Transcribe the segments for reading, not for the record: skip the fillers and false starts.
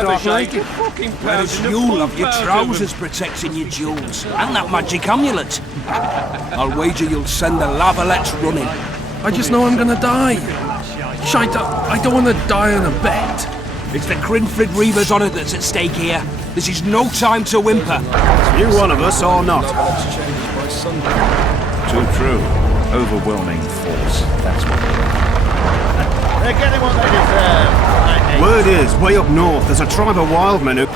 stark naked. Whereas you'll have your trousers protecting your jewels, and that magic amulet. I'll wager you'll send the lavalettes running. I just know I'm gonna die. Shite, I don't want to die on a bet. It's the Crinfrid Reaver's honour that's at stake here. This is no time to whimper. You one of us or not? Too true. Overwhelming force. That's what. They're getting what they deserve. Word is, way up north, there's a tribe of wild men who...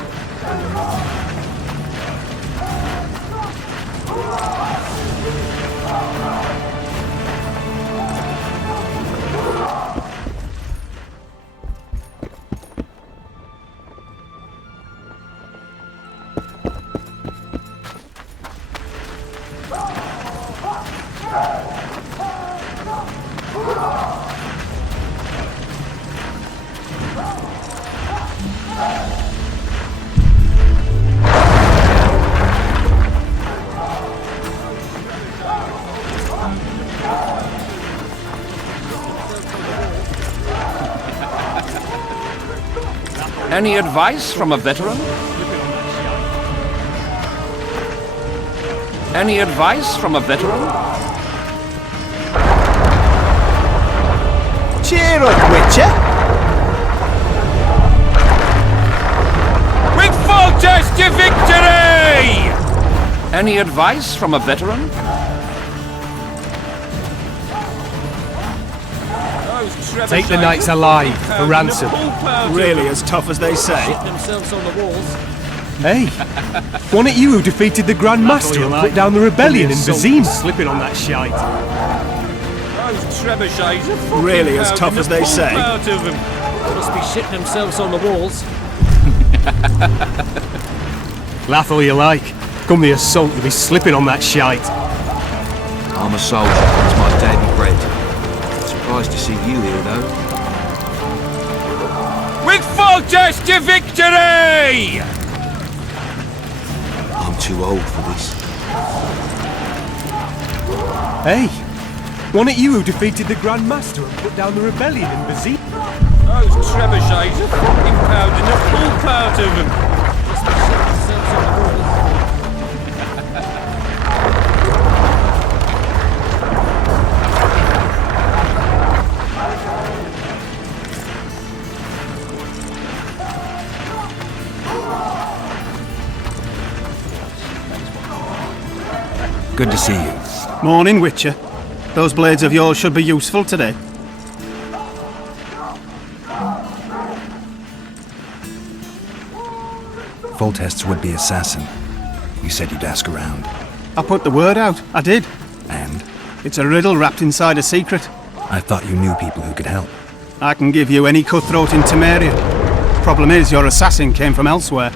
Any advice from a veteran? Any advice from a veteran? Cheer up, Witcher! With full test to victory! Any advice from a veteran? Take the knights alive for ransom. Really as tough as they say? Themselves on the walls. Hey, wasn't it you who defeated the Grand Master and put down the rebellion in Bazim? Slipping on that shite. Those trebuchets are Really as tough as they say? Must be shitting themselves on the walls. Laugh all you like. Come the assault, you'll be slipping on that shite. I'm a soldier. It's my daily bread. Surprised to see you here, though. With full test to victory! I'm too old for this. Hey, wasn't it you who defeated the Grand Master and put down the rebellion in Bazim? Those trebuchets are fucking pounding the poop out of them. Must be shitting themselves on the walls. Good to see you. Morning, Witcher. Those blades of yours should be useful today. Foltest's would-be assassin. You said you'd ask around. I put the word out. I did. And? It's a riddle wrapped inside a secret. I thought you knew people who could help. I can give you any cutthroat in Temeria. Problem is, your assassin came from elsewhere.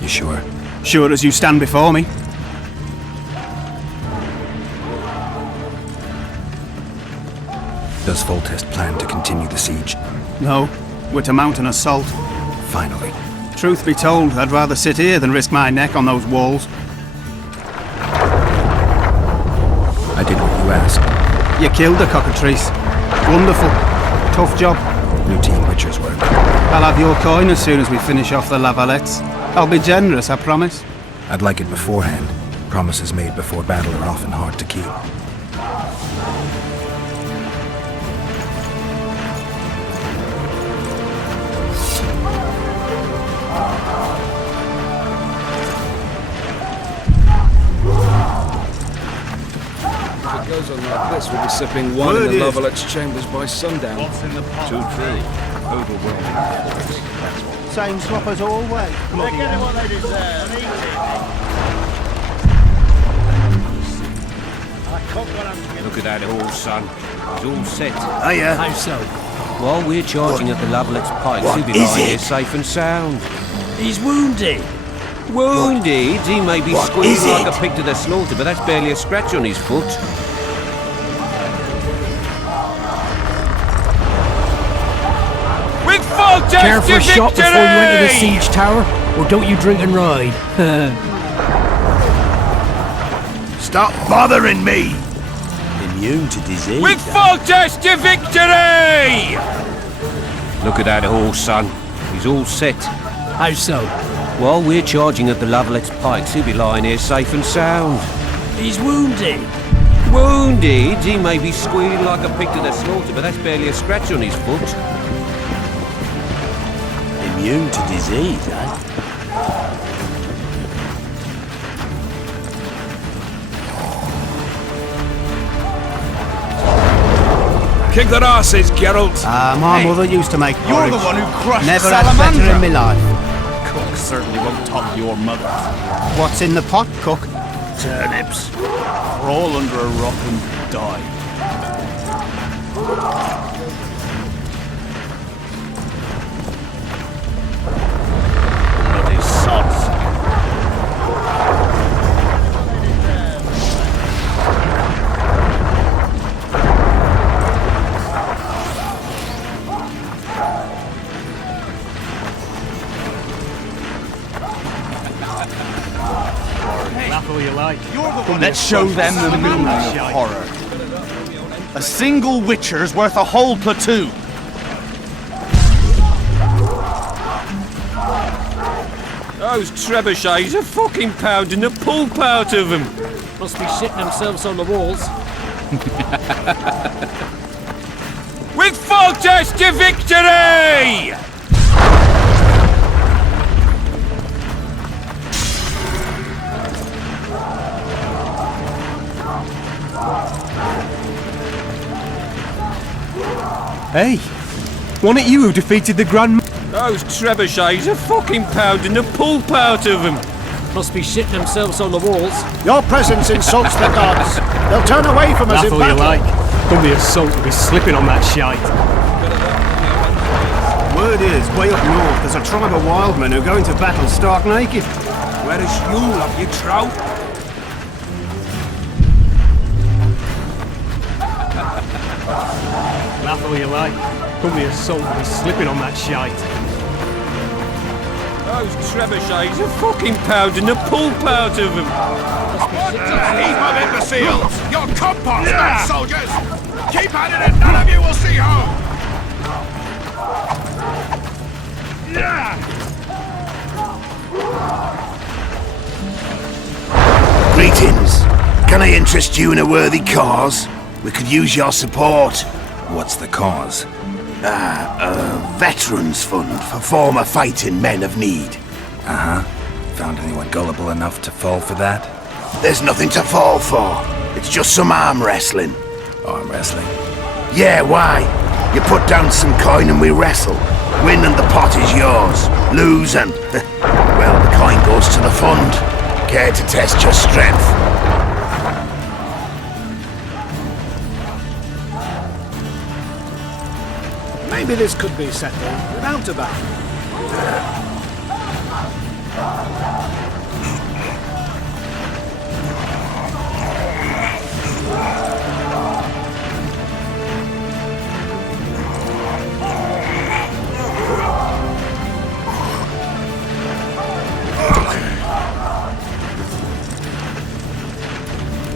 You sure? Sure as you stand before me. Does Foltest plan to continue the siege? No, we're to mount an assault. Finally. Truth be told, I'd rather sit here than risk my neck on those walls. I did what you asked. You killed the cockatrice. Wonderful. Tough job. Routine Witcher's work. I'll have your coin as soon as we finish off the lavalettes. I'll be generous, I promise. I'd like it beforehand. Promises made before battle are often hard to keep. Goes on like this, we'll be sipping wine in the Lovelet's chambers by sundown. Too true. Overwhelming force. That's what. Same swap as always. They're getting what they deserve. Look at that horse, son. He's all set. Hiya. How so? While we're charging at the Lovelet's pikes, he'll be lying here safe and sound. He's wounded. Wounded? He may be squeezed like a pig to the slaughter, but that's barely a scratch on his foot. With full test Care for to a shot before you enter the victory! siege tower? Or don't you drink and ride? Stop bothering me! Immune to disease. With full test to victory! Look at that horse, son. He's all set. How so? While we're charging at the Lovelet's pikes, he'll be lying here safe and sound. He's wounded. Wounded? He may be squealing like a pig to the slaughter, but that's barely a scratch on his foot. Immune to disease, eh? Kick their asses, Geralt. My mother used to make porridge. You're the one who crushed Never had better in my life. Cook certainly won't top your mother. What's in the pot, cook? Turnips. Crawl under a rock and die. Bloody sods. Laugh all you like. You're the one. Let's show them the meaning of horror. A single Witcher's worth a whole platoon. Those trebuchets are fucking pounding the pulp out of them. Must be shitting themselves on the walls. With Fortress to victory! Hey, wasn't it you who defeated the Grand... Those trebuchets are fucking pounding the pulp out of them. Must be shitting themselves on the walls. Your presence insults the gods. They'll turn away from us Laugh in all you battle. like. Don't be a salt to be slipping on that shite. Word is, way up north, there's a tribe of wild men who go into battle stark naked. Where is you, love you trout? Laugh all you like. Don't be a salt to be slipping on that shite. Those trebuchets are fucking pounding the pulp out of them. Heap of imbeciles! Your compost, mad soldiers! Keep at it and none of you will see home! Greetings. Can I interest you in a worthy cause? We could use your support. What's the cause? A veterans fund for former fighting men of need. Found anyone gullible enough to fall for that? There's nothing to fall for. It's just some arm wrestling. Arm wrestling? Yeah, why? You put down some coin and we wrestle. Win and the pot is yours. Lose and... well, the coin goes to the fund. Care to test your strength? Maybe this could be settled without a battle.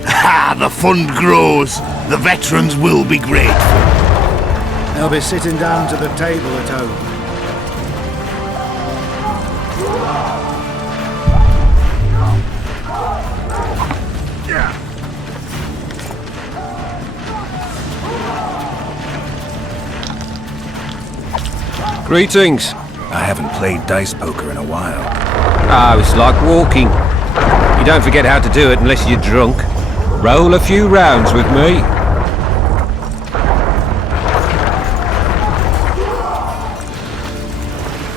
Ha! The fund grows. The veterans will be grateful. They'll be sitting down to the table at home. Greetings. I haven't played dice poker in a while. It's like walking. You don't forget how to do it unless you're drunk. Roll a few rounds with me.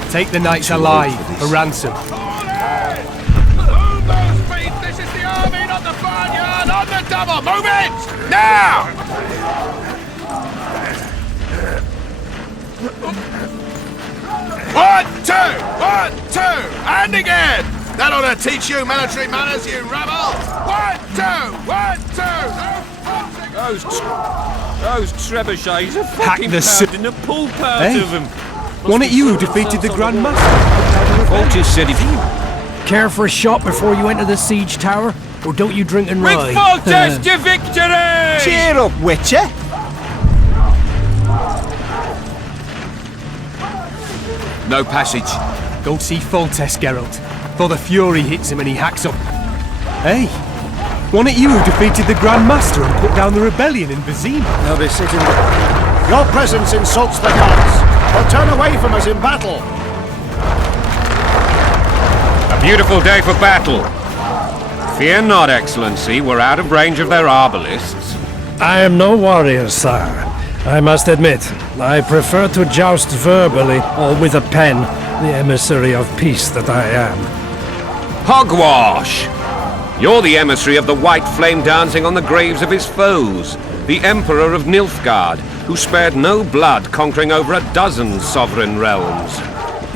Take the knights alive for ransom. Move those feet! This is the army, not the barnyard! On the double! Move it! Now! One, two! And again! That ought to teach you military manners, you rabble! 1, 2! Those trebuchets are Hack fucking the pounding the pulp out Hey. of them. Wasn't it you who defeated the Grand Master? Fortress said if you... Care for a shot before you enter the siege tower? Or don't you drink and With ride? Fortress to victory! Cheer up, Witcher! No passage. Go see Foltest, Geralt. Though the Fury hits him and he hacks up. Hey, wasn't it you who defeated the Grand Master and put down the rebellion in Vizima? They'll be sitting there. Your presence insults the gods. They'll turn away from us in battle. A beautiful day for battle. Fear not, Excellency, we're out of range of their arbalists. I am no warrior, sire. I must admit, I prefer to joust verbally or with a pen, the emissary of peace that I am. Hogwash! You're the emissary of the white flame dancing on the graves of his foes, the Emperor of Nilfgaard, who spared no blood conquering over a dozen sovereign realms.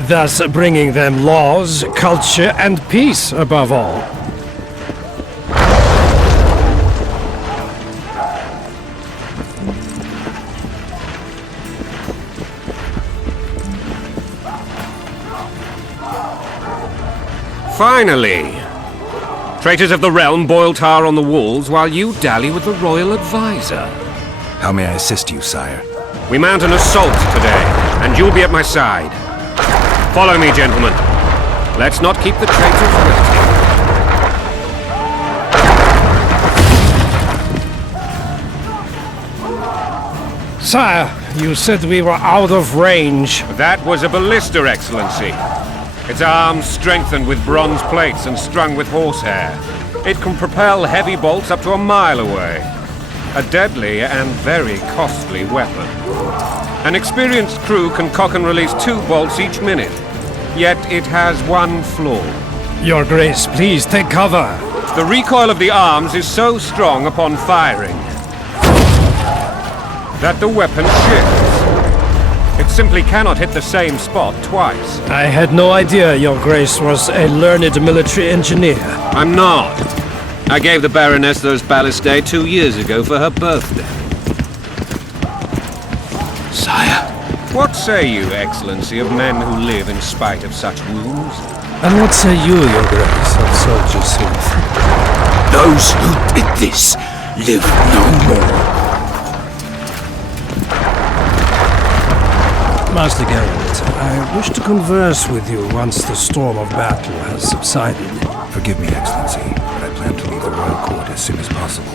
Thus bringing them laws, culture, and peace above all. Finally! Traitors of the realm boil tar on the walls while you dally with the royal advisor. How may I assist you, sire? We mount an assault today, and you'll be at my side. Follow me, gentlemen. Let's not keep the traitors waiting. Sire, you said we were out of range. That was a ballista, Excellency. Its arms strengthened with bronze plates and strung with horsehair. It can propel heavy bolts up to a mile away. A deadly and very costly weapon. An experienced crew can cock and release 2 bolts each minute. Yet it has one flaw. Your Grace, please take cover. The recoil of the arms is so strong upon firing that the weapon shifts. It simply cannot hit the same spot twice. I had no idea Your Grace was a learned military engineer. I'm not. I gave the Baroness those ballistae 2 years ago for her birthday. Sire. What say you, Excellency, of men who live in spite of such wounds? And what say you, Your Grace, of soldiers who... Those who did this live no more. Master Geralt, I wish to converse with you once the storm of battle has subsided. Forgive me, Excellency, but I plan to leave the royal court as soon as possible.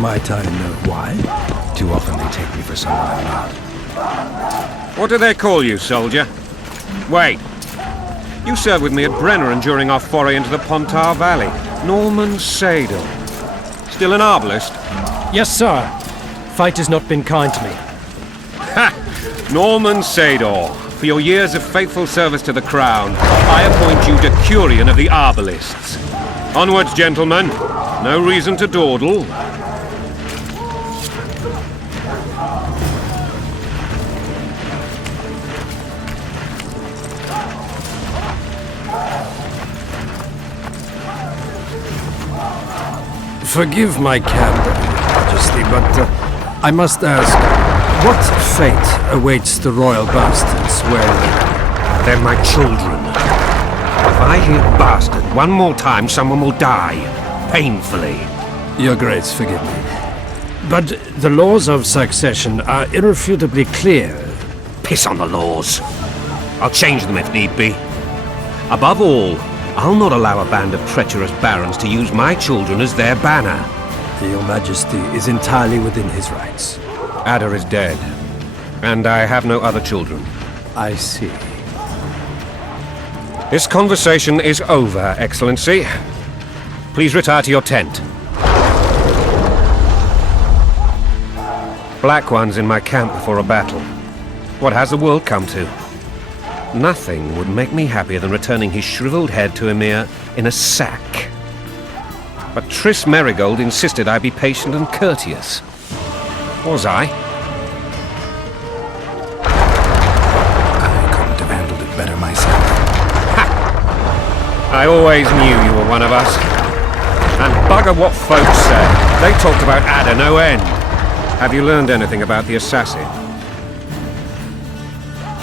Might I know why? Too often they take me for someone I'm not. What do they call you, soldier? Wait. You served with me at Brenner during our foray into the Pontar Valley. Norman Sadel. Still an arbalist? Yes, sir. Fate has not been kind to me. Ha! Norman Sador, for your years of faithful service to the crown, I appoint you Decurion of the Arbalists. Onwards, gentlemen. No reason to dawdle. Forgive my candor, Majesty, but I must ask, what fate awaits the royal bastards when... They're my children. If I hear bastard one more time, someone will die. Painfully. Your Grace, forgive me. But the laws of succession are irrefutably clear. Piss on the laws. I'll change them if need be. Above all, I'll not allow a band of treacherous barons to use my children as their banner. Your Majesty is entirely within his rights. Ada is dead, and I have no other children. I see. This conversation is over, Excellency. Please retire to your tent. Black ones in my camp before a battle. What has the world come to? Nothing would make me happier than returning his shriveled head to Emir in a sack. But Triss Merigold insisted I be patient and courteous. Was I? I couldn't have handled it better myself. Ha! I always knew you were one of us. And bugger what folks say. They talked about Ada no end. Have you learned anything about the assassin?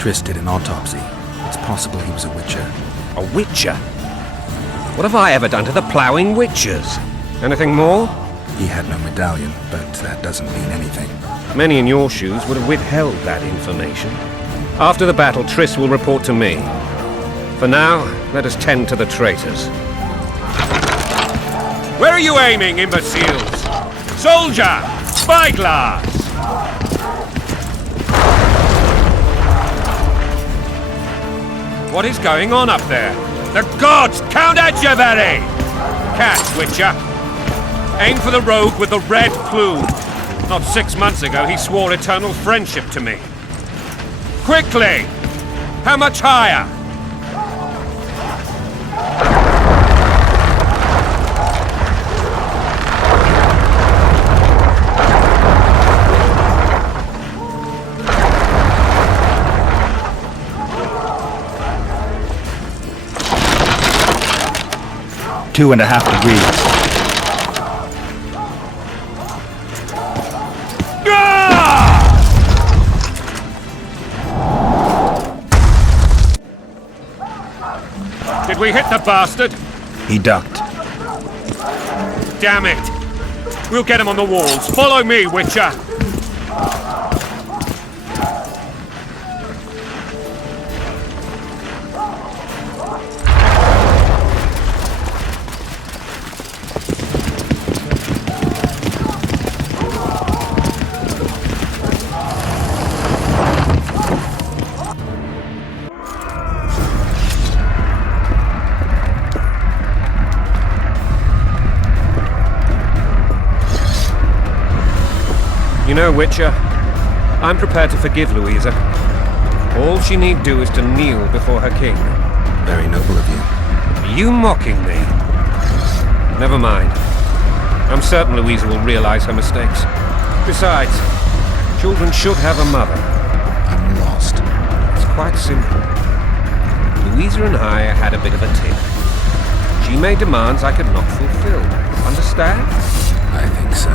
Triss did an autopsy. It's possible he was a witcher. A witcher? What have I ever done to the ploughing witchers? Anything more? He had no medallion, but that doesn't mean anything. Many in your shoes would have withheld that information. After the battle, Triss will report to me. For now, let us tend to the traitors. Where are you aiming, imbeciles? Soldier! Spyglass! What is going on up there? The gods! Count Edgeberry! Catch, Witcher! Aim for the rogue with the red plume. Not 6 months ago, he swore eternal friendship to me. Quickly! How much higher? Two and a half degrees. Did we hit the bastard? He ducked. Damn it! We'll get him on the walls. Follow me, Witcher! 'You know, Witcher, I'm prepared to forgive Louisa. All she need do is to kneel before her king. Very noble of you. Are you mocking me? Never mind. I'm certain Louisa will realize her mistakes. Besides, children should have a mother. I'm lost. It's quite simple. Louisa and I had a bit of a tiff. She made demands I could not fulfill. Understand? I think so.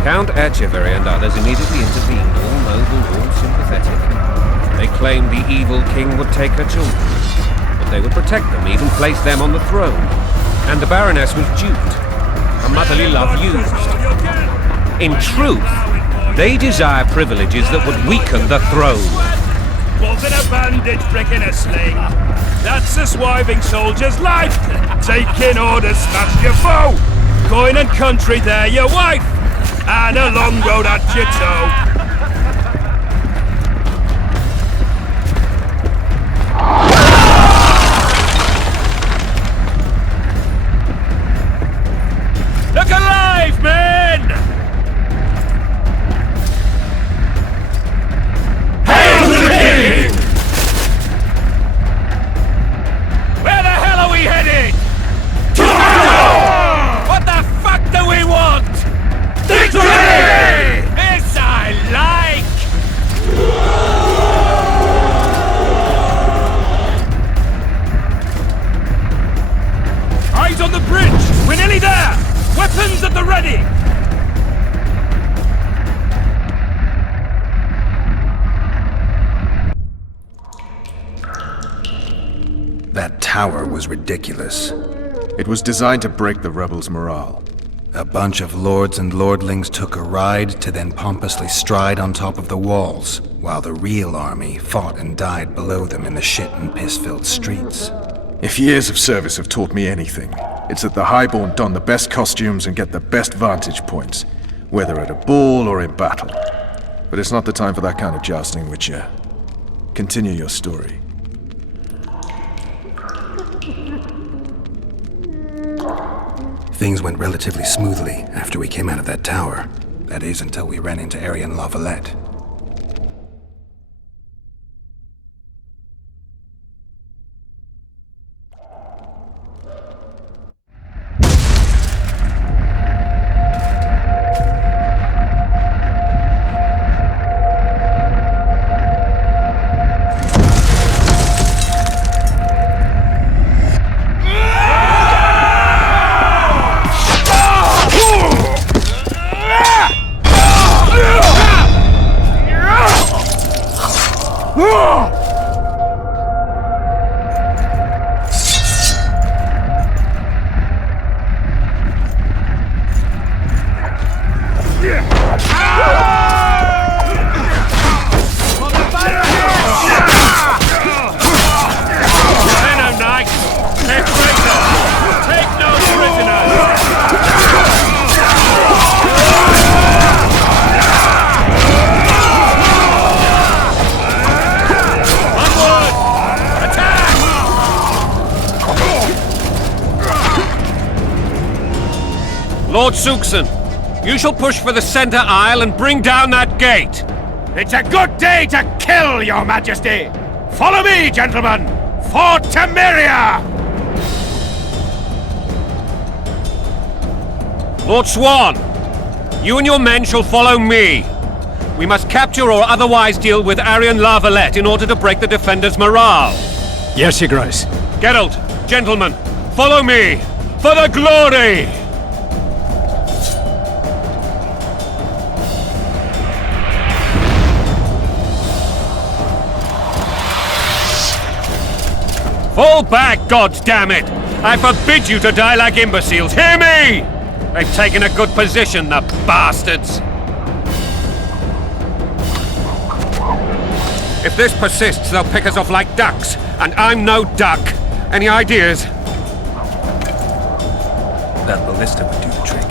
Count Etcheverry and others immediately intervened, all noble, all sympathetic. They claimed the evil king would take her children, but they would protect them, even place them on the throne. And the Baroness was duped, her motherly love used. In truth, they desire privileges that would weaken the throne. Wasn't a bandage prick in a sling. That's a swiving soldier's life. Taking orders, smash your foe. Coin and country, they're your wife. And a long road at your toe. Look alive, men! Hail to the king! Where the hell are we headed? To battle! What the fuck do we want? Victory! This I like! Eyes on the bridge! We're nearly there! Weapons at the ready! That tower was ridiculous. It was designed to break the rebels' morale. A bunch of lords and lordlings took a ride to then pompously stride on top of the walls, while the real army fought and died below them in the shit and piss-filled streets. If years of service have taught me anything, it's that the Highborn don the best costumes and get the best vantage points, whether at a ball or in battle. But it's not the time for that kind of jousting, Witcher. Continue your story. Things went relatively smoothly after we came out of that tower. That is, until we ran into Arian Lavalette. Lord Suxon, you shall push for the center aisle and bring down that gate. It's a good day to kill, Your Majesty! Follow me, gentlemen! For Temeria! Lord Swan, you and your men shall follow me. We must capture or otherwise deal with Arian La Valette in order to break the defenders' morale. Yes, Your Grace. Geralt, gentlemen, follow me! For the glory! Fall back, goddammit! I forbid you to die like imbeciles, hear me! They've taken a good position, the bastards! If this persists, they'll pick us off like ducks, and I'm no duck. Any ideas? That ballista would do the trick.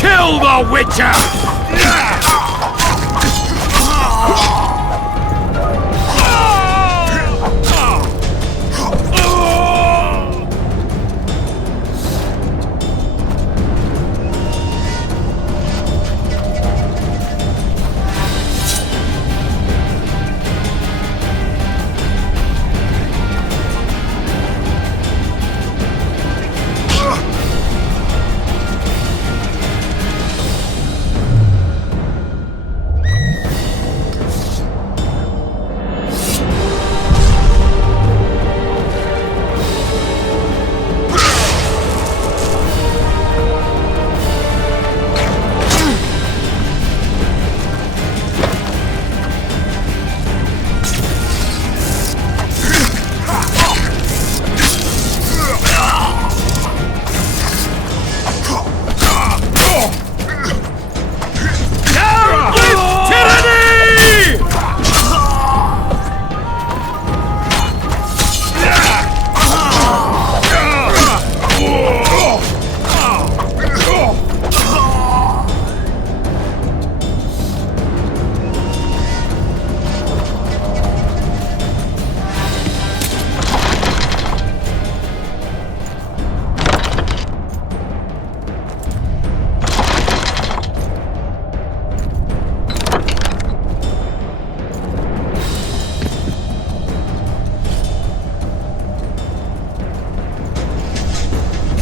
Kill the Witcher!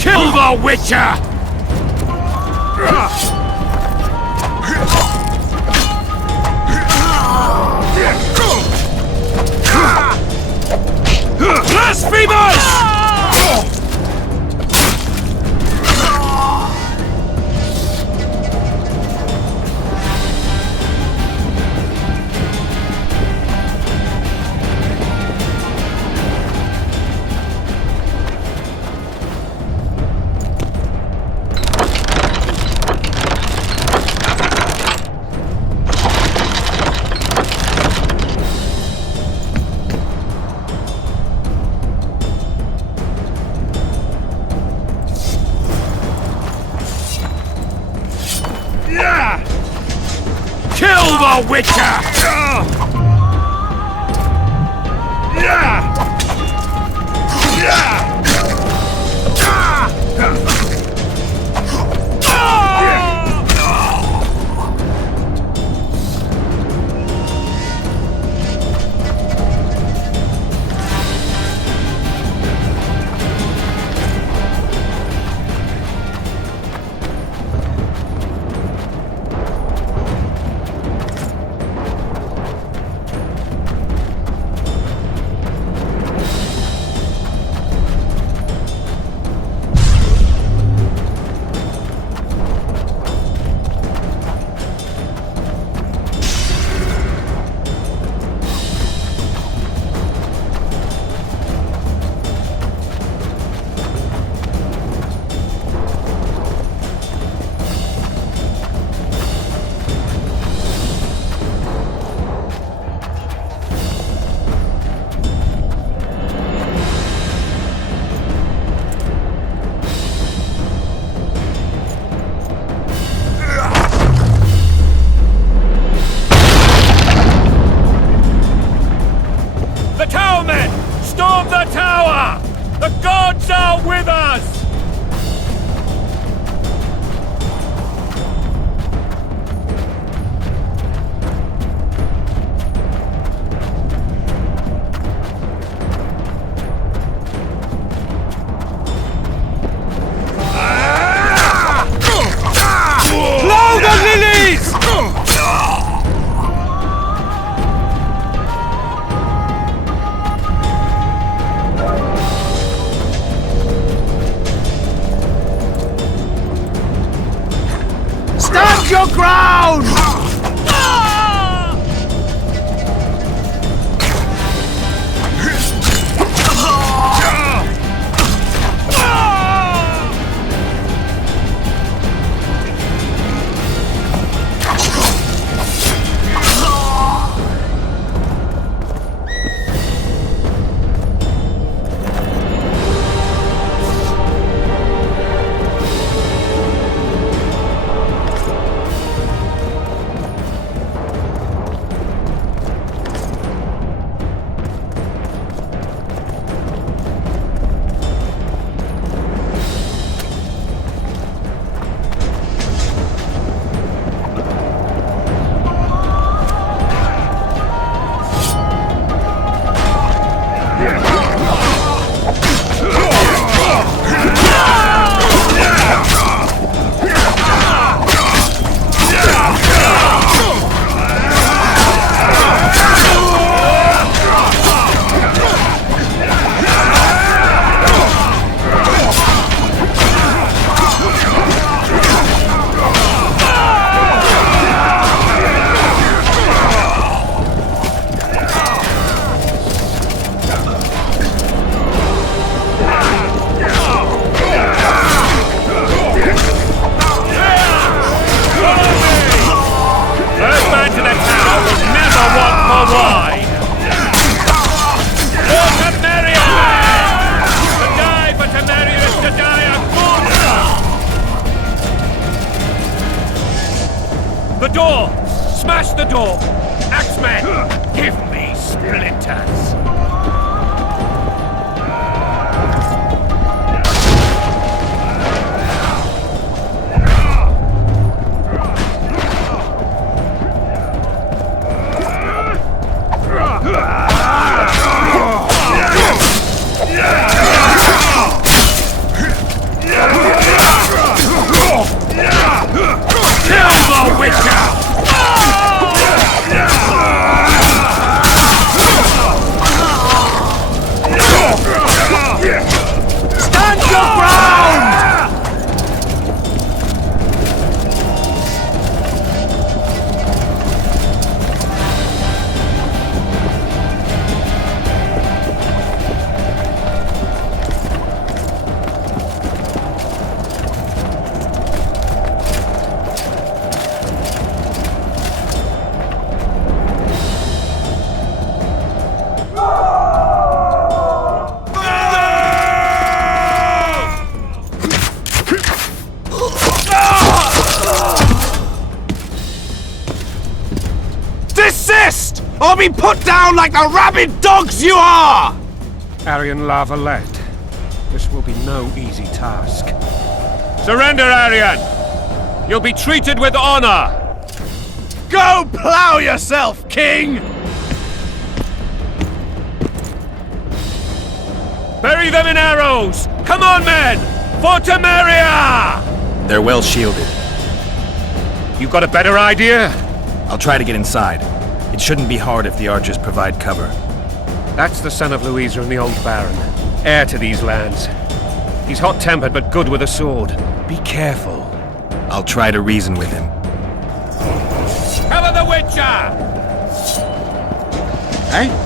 Kill the Witcher! Blasphemous! Kill the Witcher! Storm the tower! The gods are with us! Blow the lilies! Stand your ground! The door! Smash the door! Axemen! Give me splinters! Stand your ground! Desist! Or be put down like the rabid dogs you are! Aryan Lavalette, this will be no easy task. Surrender, Aryan! You'll be treated with honor! Go plow yourself, King! Bury them in arrows! Come on, men! For Temeria! They're well shielded. You got a better idea? I'll try to get inside. It shouldn't be hard if the archers provide cover. That's the son of Louisa and the old Baron, heir to these lands. He's hot-tempered but good with a sword. Be careful. I'll try to reason with him. Cover the Witcher! Eh?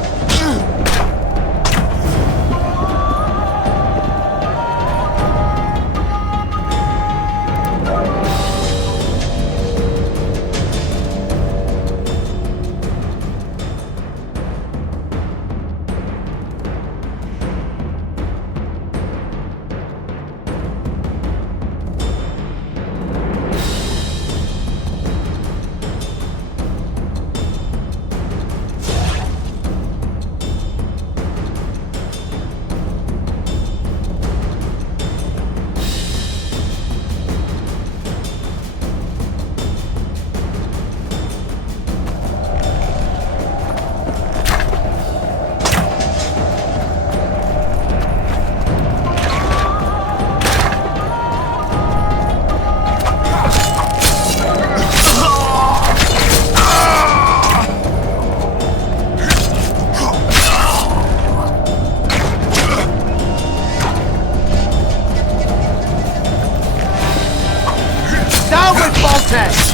protest!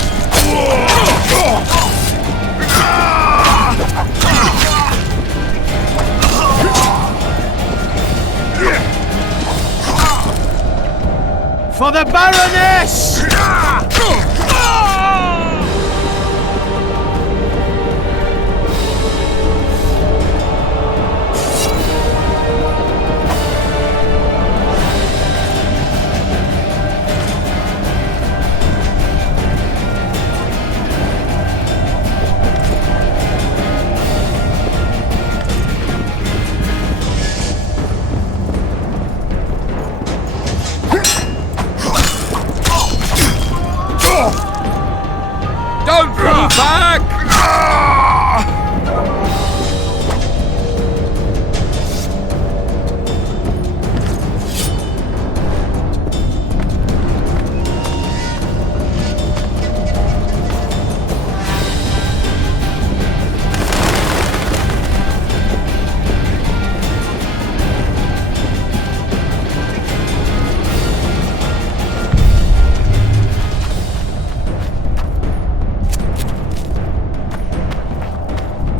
For the Baroness! Don't fall back!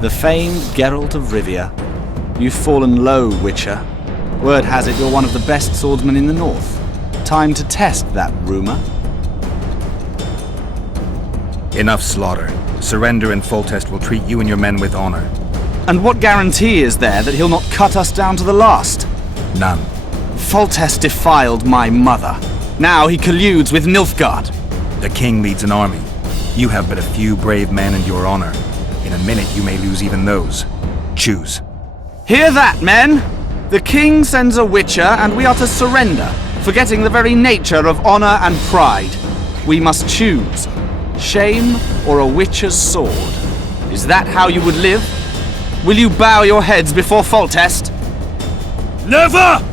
The famed Geralt of Rivia. You've fallen low, Witcher. Word has it you're one of the best swordsmen in the north. Time to test that rumor. Enough slaughter. Surrender and Foltest will treat you and your men with honor. And what guarantee is there that he'll not cut us down to the last? None. Foltest defiled my mother. Now he colludes with Nilfgaard. The king leads an army. You have but a few brave men and your honor. In a minute, you may lose even those. Choose. Hear that, men! The king sends a witcher, and we are to surrender, forgetting the very nature of honor and pride. We must choose. Shame or a witcher's sword. Is that how you would live? Will you bow your heads before Foltest? Never!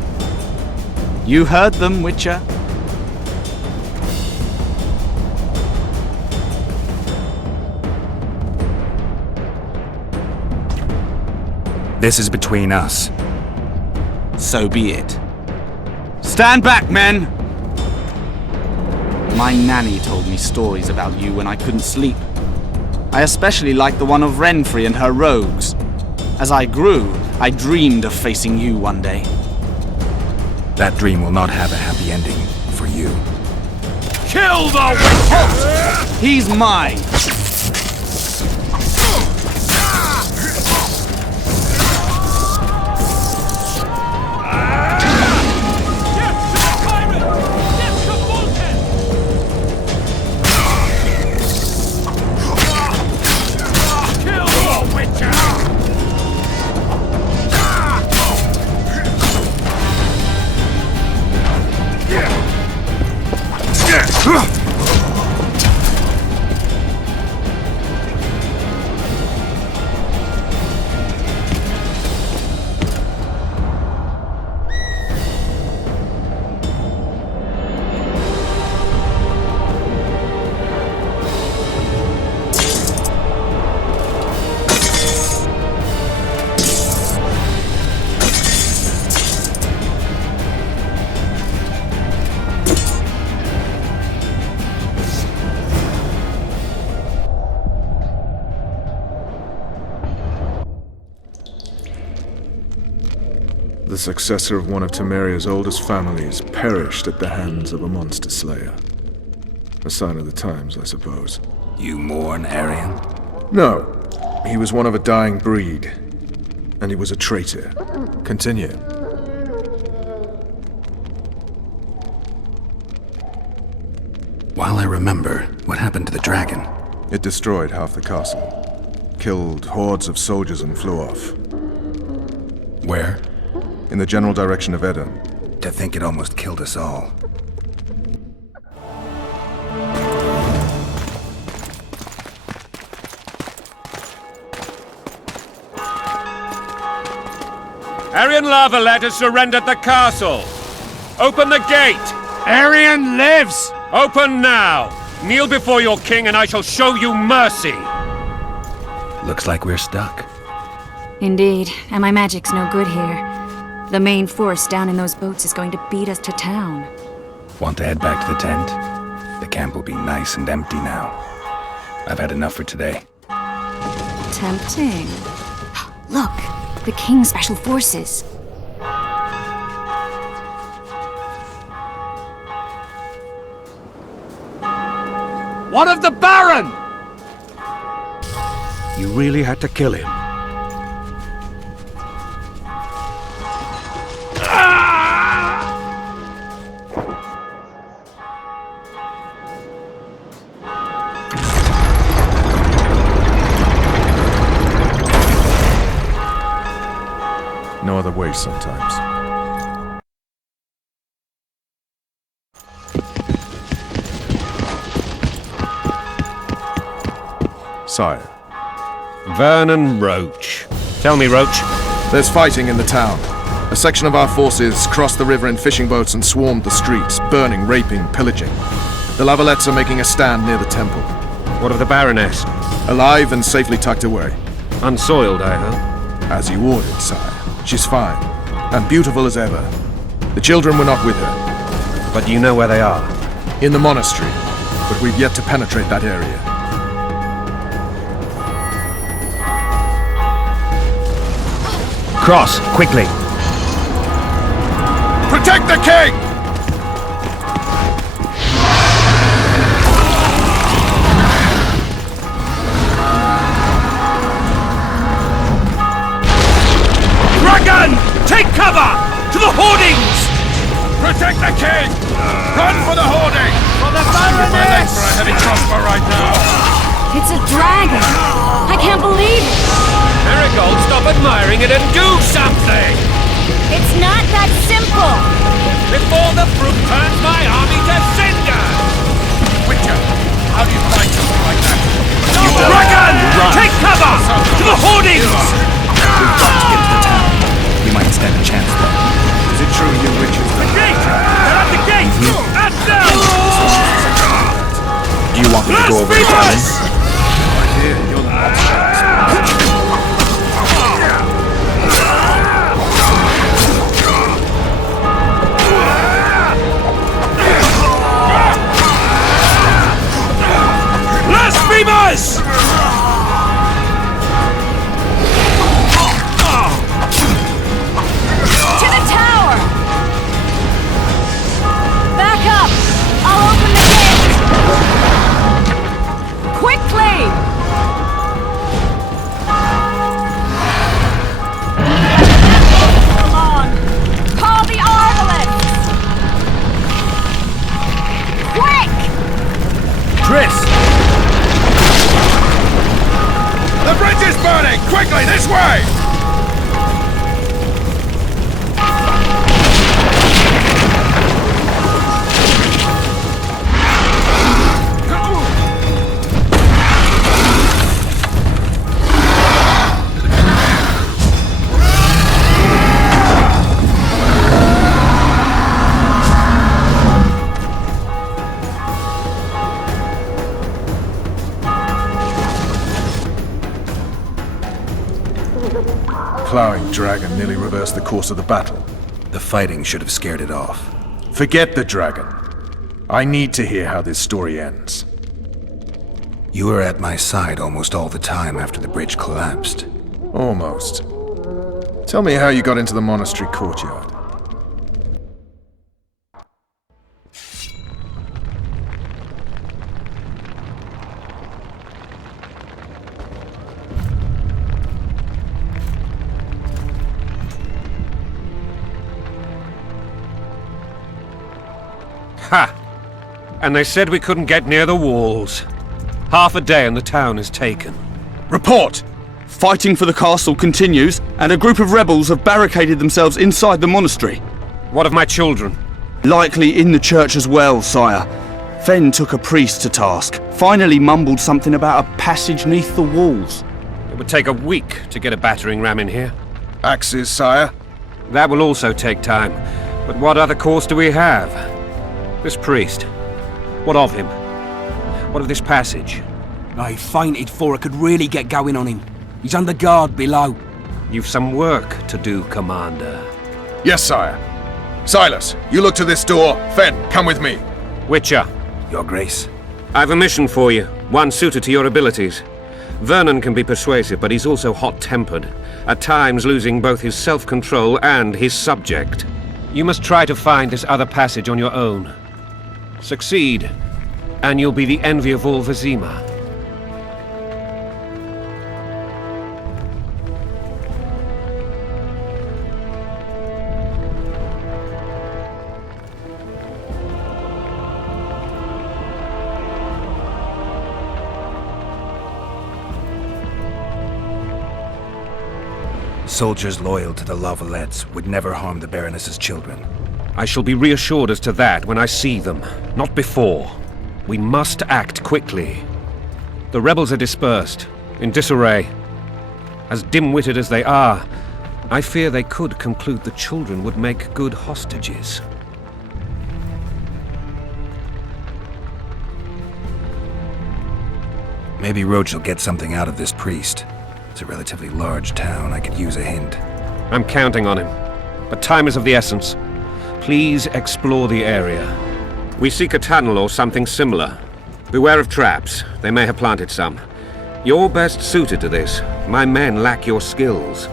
You heard them, Witcher. This is between us. So be it. Stand back, men! My nanny told me stories about you when I couldn't sleep. I especially liked the one of Renfrey and her rogues. As I grew, I dreamed of facing you one day. That dream will not have a happy ending for you. Kill the witch! He's mine! The successor of one of Temeria's oldest families perished at the hands of a monster slayer. A sign of the times, I suppose. You mourn, Arian? No. He was one of a dying breed. And he was a traitor. Continue. While I remember, what happened to the dragon? It destroyed half the castle. Killed hordes of soldiers and flew off. Where? In the general direction of Edom. To think it almost killed us all. Arian Lavalette has surrendered the castle. Open the gate. Arian lives! Open now. Kneel before your king and I shall show you mercy. Looks like we're stuck. Indeed, and my magic's no good here. The main force down in those boats is going to beat us to town. Want to head back to the tent? The camp will be nice and empty now. I've had enough for today. Tempting. Look, the King's Special Forces. What of the Baron? You really had to kill him. No other way sometimes. Sire. Vernon Roach. Tell me, Roach. There's fighting in the town. A section of our forces crossed the river in fishing boats and swarmed the streets, burning, raping, pillaging. The Lavalettes are making a stand near the temple. What of the Baroness? Alive and safely tucked away. Unsoiled, I hope. As you ordered, sire. She's fine, and beautiful as ever. The children were not with her. But you know where they are? In the monastery, but we've yet to penetrate that area. Cross, quickly! Protect the king! Dragon! Take cover! To the hoardings! Protect the king! Run for the hoarding! For the My legs Baroness! for a heavy crossbow right now! It's a dragon! I can't believe it! Marigold, stop admiring it and do something! It's not that simple! Before the fruit turns my army to cinder! Witcher, how do you fight something like that? Dragon! Take cover! To the hoardings! We've got to get to the town. We might stand a chance there. Is it true you witches? The gate! They're at the gate! At them! Do you want me to go over and tell him? You're not. Blasphemers! To the tower! Back up! I'll open the gate! Quickly! Come on! Call the arbalists! Quick! Triss! The bridge is burning! Quickly, this way! Plowing dragon nearly reversed the course of the battle. The fighting should have scared it off. Forget the dragon. I need to hear how this story ends. You were at my side almost all the time after the bridge collapsed. Almost. Tell me how you got into the monastery courtyard. Ha! And they said we couldn't get near the walls. Half a day and the town is taken. Report! Fighting for the castle continues, and a group of rebels have barricaded themselves inside the monastery. What of my children? Likely in the church as well, sire. Fen took a priest to task, finally mumbled something about a passage neath the walls. It would take a week to get a battering ram in here. Axes, sire? That will also take time. But what other course do we have? This priest. What of him? What of this passage? I fainted before I could really get going on him. He's under guard below. You've some work to do, Commander. Yes, sire. Silas, you look to this door. Fen, come with me. Witcher, Your Grace. I've a mission for you, one suited to your abilities. Vernon can be persuasive, but he's also hot-tempered, at times losing both his self-control and his subject. You must try to find this other passage on your own. Succeed, and you'll be the envy of all Vizima. Soldiers loyal to the Lavalettes would never harm the Baroness's children. I shall be reassured as to that when I see them, not before. We must act quickly. The rebels are dispersed, in disarray. As dim-witted as they are, I fear they could conclude the children would make good hostages. Maybe Roach will get something out of this priest. It's a relatively large town. I could use a hint. I'm counting on him, but time is of the essence. Please explore the area. We seek a tunnel or something similar. Beware of traps. They may have planted some. You're best suited to this. My men lack your skills.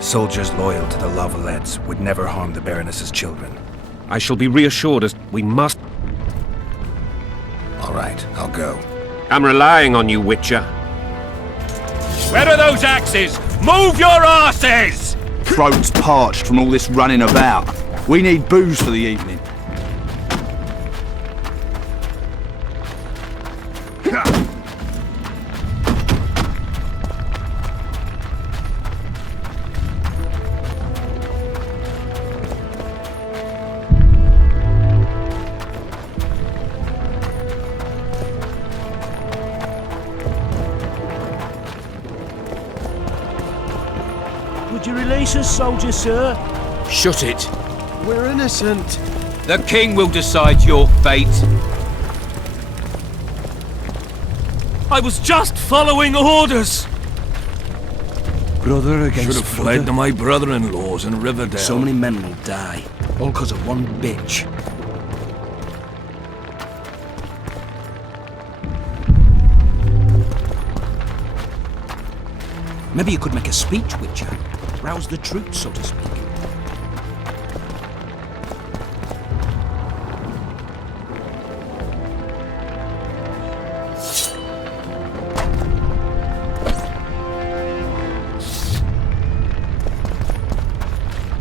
Soldiers loyal to the Lavalettes would never harm the Baroness's children. I shall be reassured as we must... All right, I'll go. I'm relying on you, Witcher. Where are those axes? Move your arses! Throats parched from all this running about. We need booze for the evening. Would you release us, soldier, sir? Shut it. We're innocent. The king will decide your fate. I was just following orders. Brother against Should have fled to my brother-in-law's in Riverdale. So many men will die, all because of one bitch. Maybe you could make a speech, Witcher. Rouse the troops, so to speak.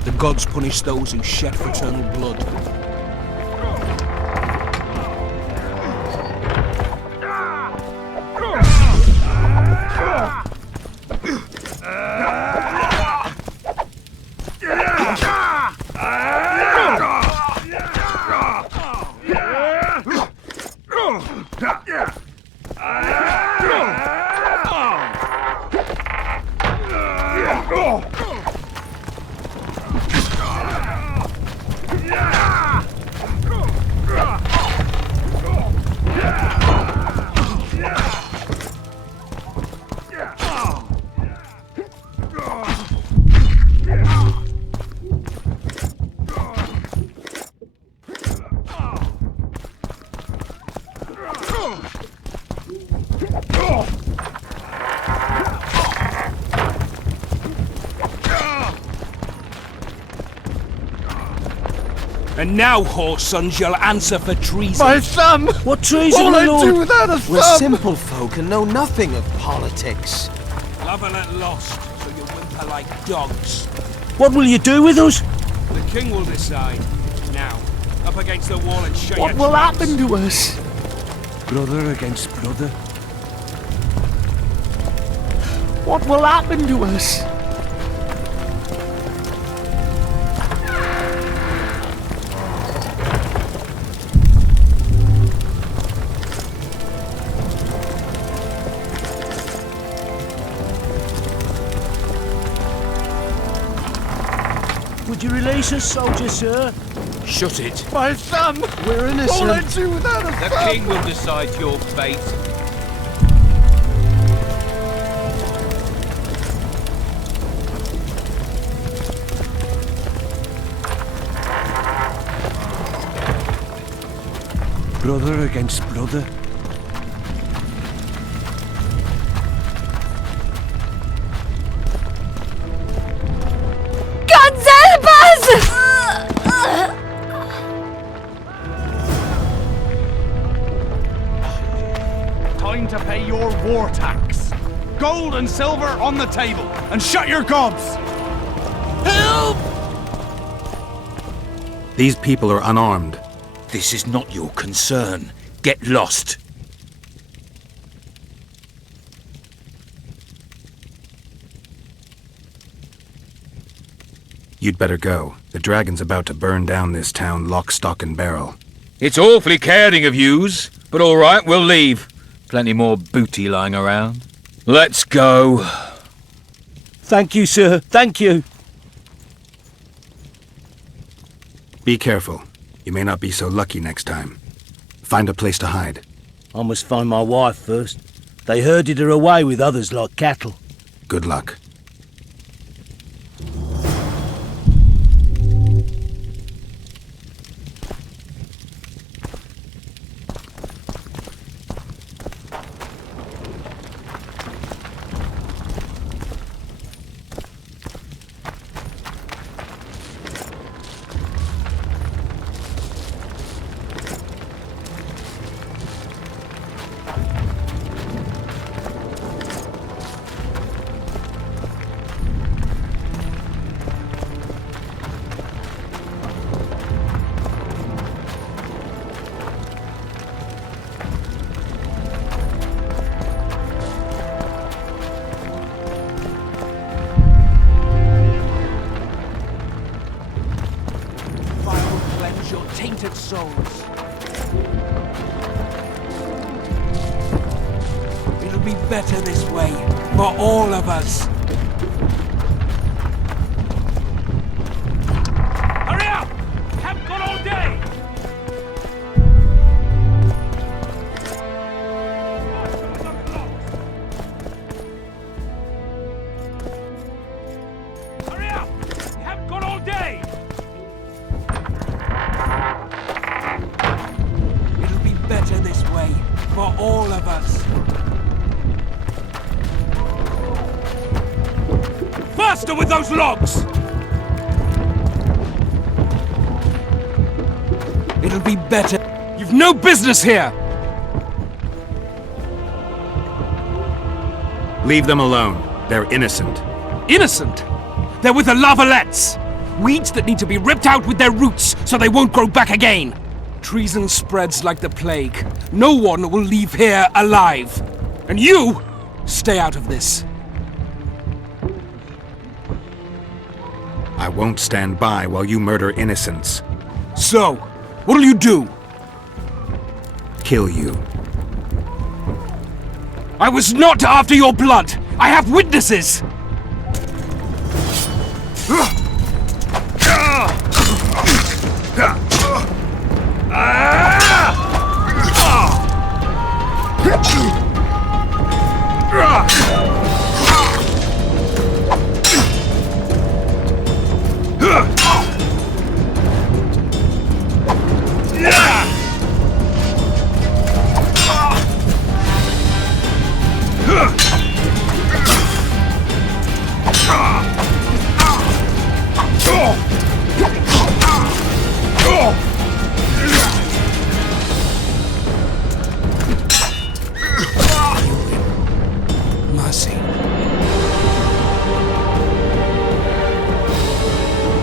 The gods punish those who shed fraternal blood. And now, whore sons, you'll answer for treason. My thumb! What treason, All my I lord? do without a thumb! We're simple folk and know nothing of politics. Lavalette lost, so you whimper like dogs. What will you do with us? The king will decide. Now, up against the wall and show What your will tracks. happen to us? Brother against brother. What will happen to us? Would you release us, soldier, sir? Shut it. My thumb! We're innocent. All I do without a The thumb! king will decide your fate. Brother against brother. God's help us! Time to pay your war tax. Gold and silver on the table, and shut your gobs! Help! These people are unarmed. This is not your concern. Get lost. You'd better go. The dragon's about to burn down this town lock, stock, and barrel. It's awfully caring of yous, but all right, we'll leave. Plenty more booty lying around. Let's go. Thank you, sir. Thank you. Be careful. You may not be so lucky next time. Find a place to hide. I must find my wife first. They herded her away with others like cattle. Good luck. Your tainted souls. It'll be better this way, for all of us. Hurry up! Haven't got all day! Hurry up! Haven't got all day! Better this way, for all of us. Faster with those logs! It'll be better. You've no business here! Leave them alone. They're innocent. Innocent? They're with the lavalettes! Weeds that need to be ripped out with their roots so they won't grow back again! Treason spreads like the plague. No one will leave here alive. And you, stay out of this. I won't stand by while you murder innocents. So, what'll you do? Kill you. I was not after your blood. I have witnesses.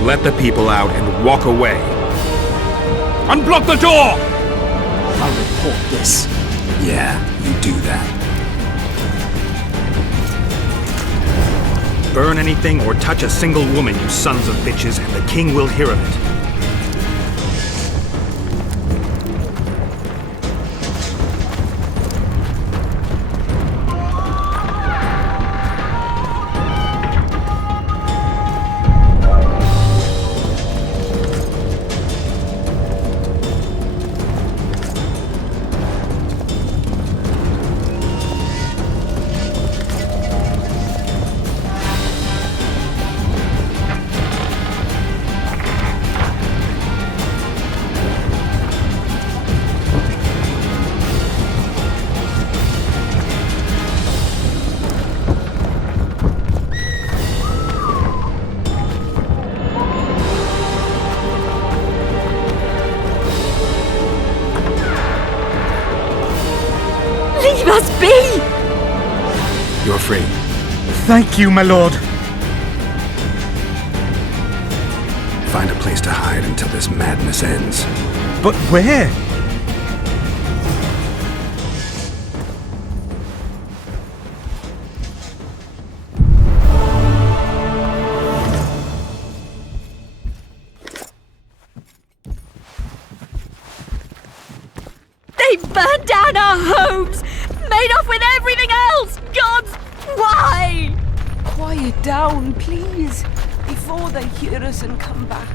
Let the people out and walk away. Unblock the door! I'll report this. Yeah, you do that. Burn anything or touch a single woman, you sons of bitches, and the king will hear of it. Thank you, my lord. Find a place to hide until this madness ends. But where? They burned down our homes! Made off with everything else! Gods, why? Quiet down, please, before they hear us and come back.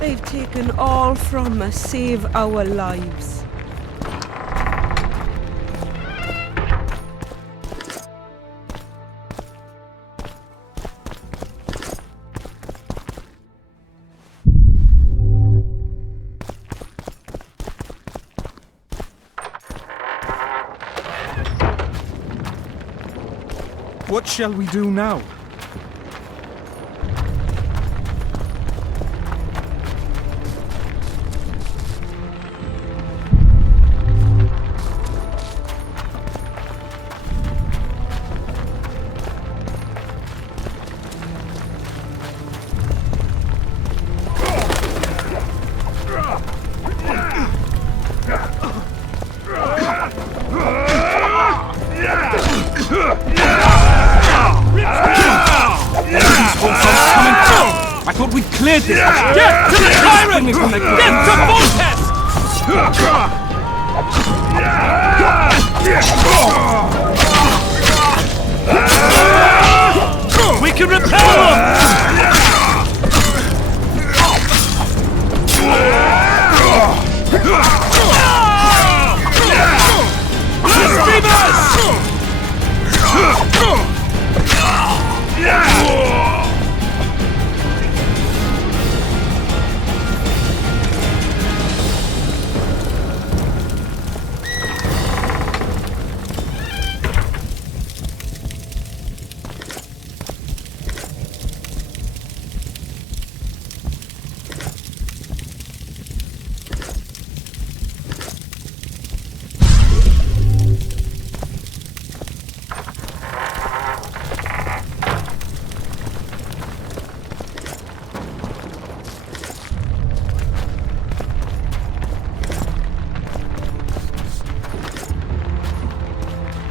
They've taken all from us, save our lives. What shall we do now? I thought we'd cleared this! Get to the tyrant! Get to Voltes! We can repel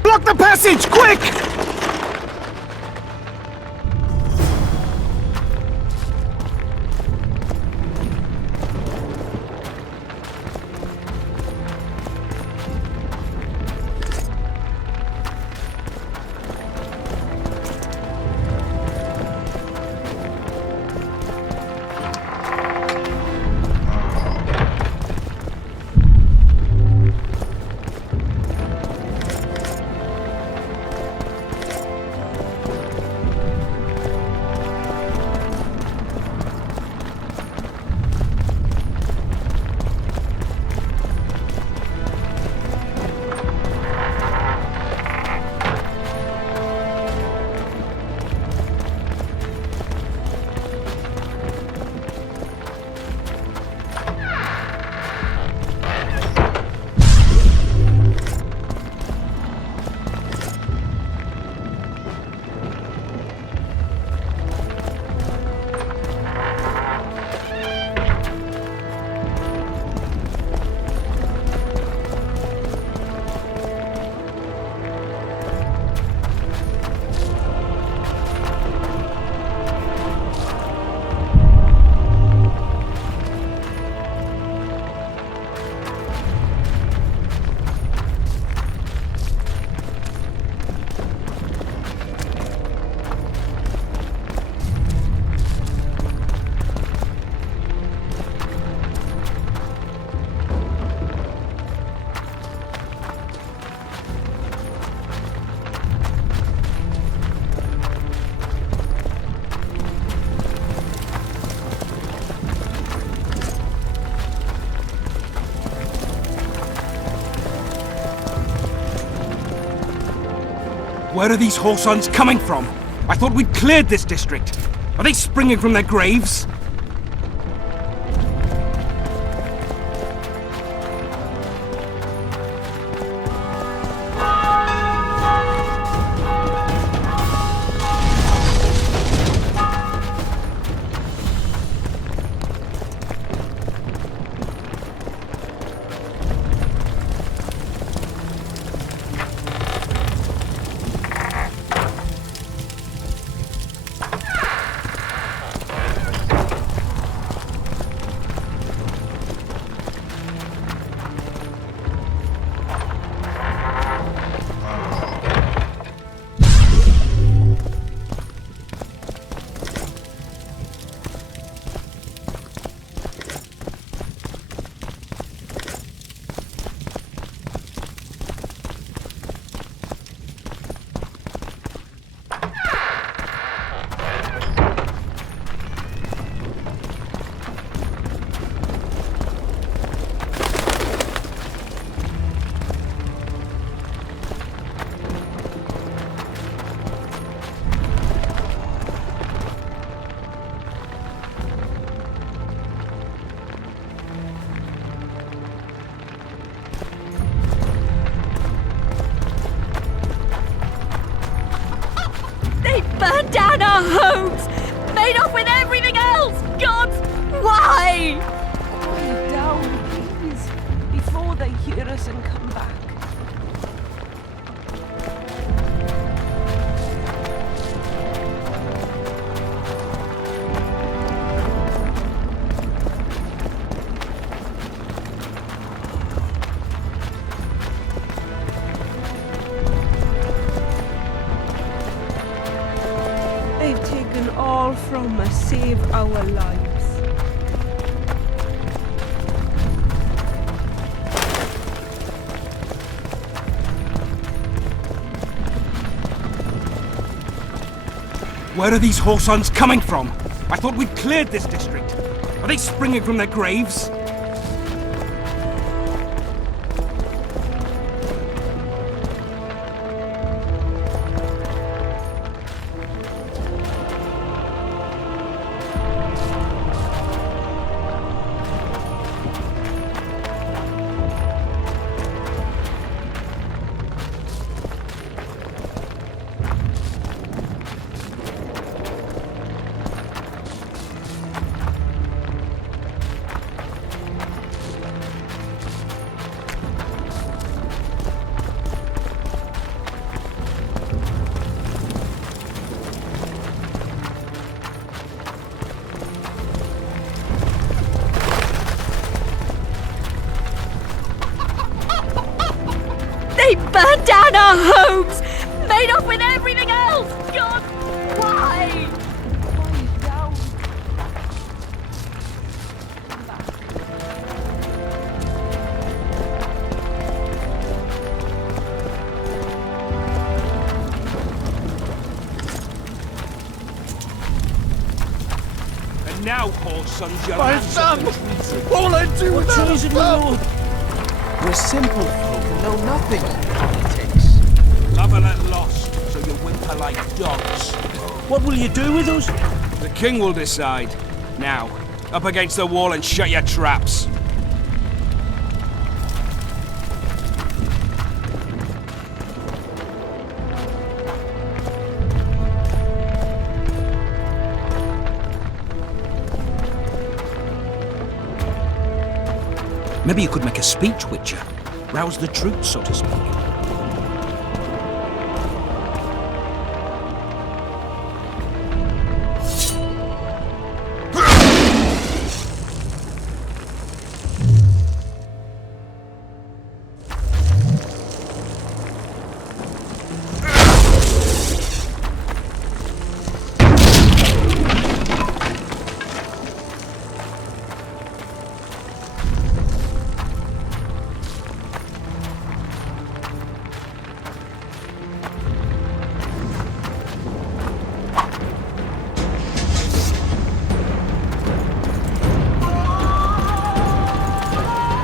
Block the passage, quick! Where are these whoresons coming from? I thought we'd cleared this district. Are they springing from their graves? Burn down our homes! Made off with everything else! Gods, why? Quiet down, please, before they hear us and come back. They've taken all from us, save our lives. Where are these whoresons coming from? I thought we'd cleared this district. Are they springing from their graves? They burned down our homes! Made off with everything else! God, why? Quiet down. And now, whoresons, you're My son! All I do is treason, my lord! We're simple folk and know nothing of politics. Lavalette lost, so you whimper like dogs. What will you do with us? The king will decide. Now, up against the wall and shut your traps. Maybe you could make a speech, Witcher. Rouse the troops, so to speak.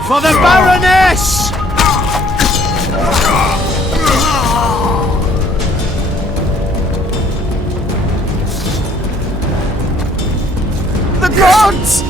For the Baroness! gods!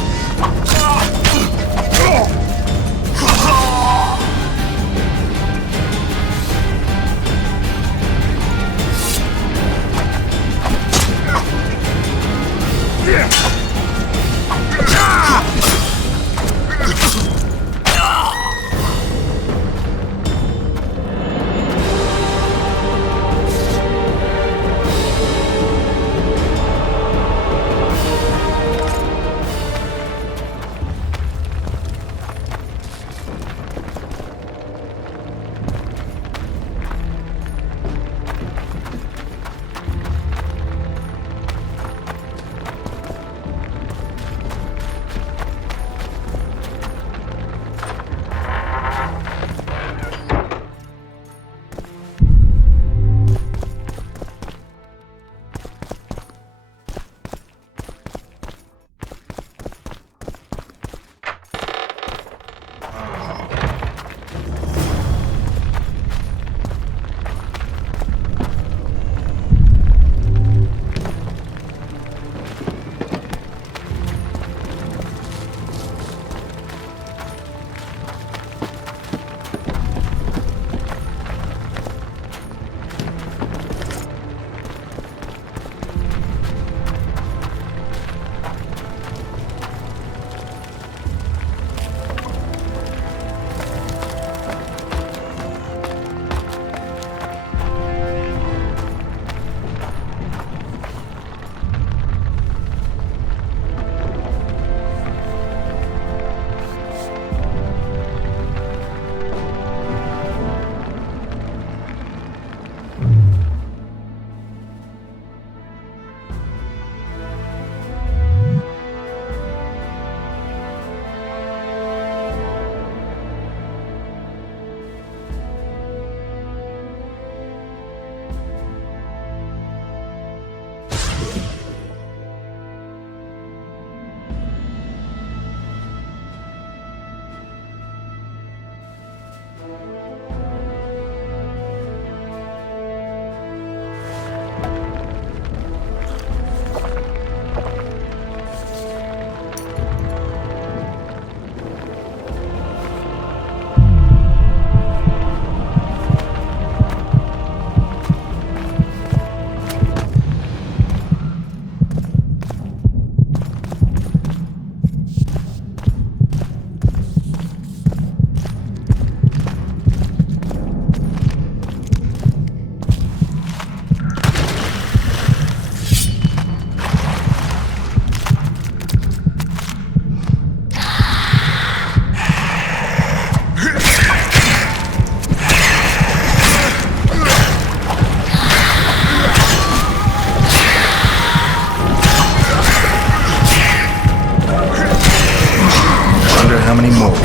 How many more?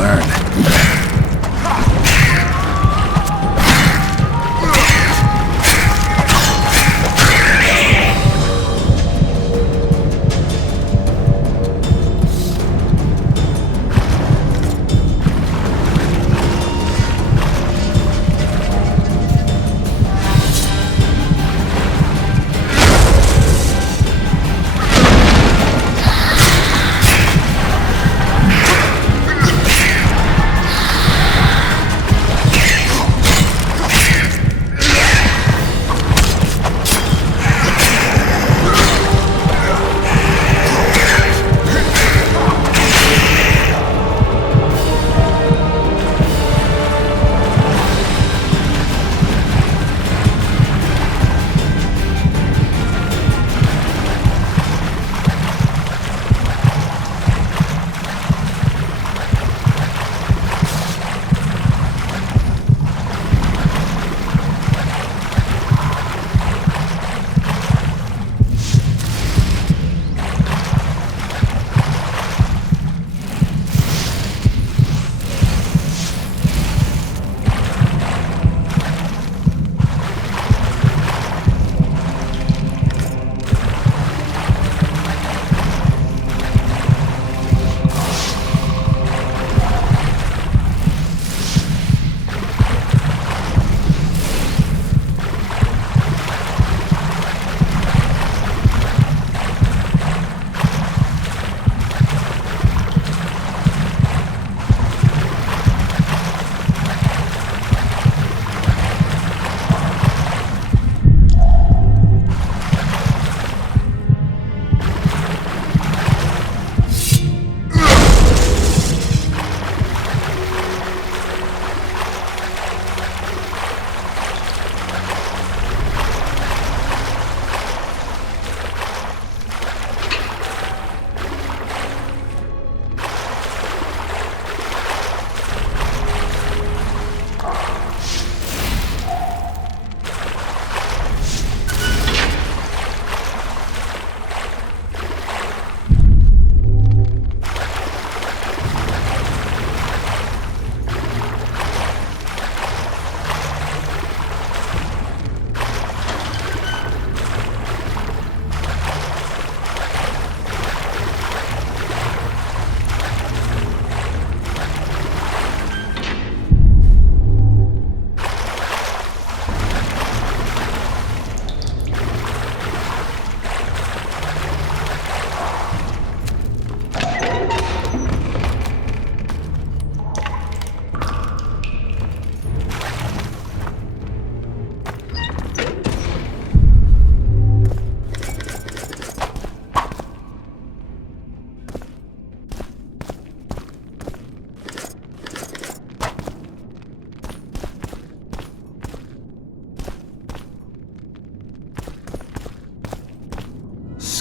learn.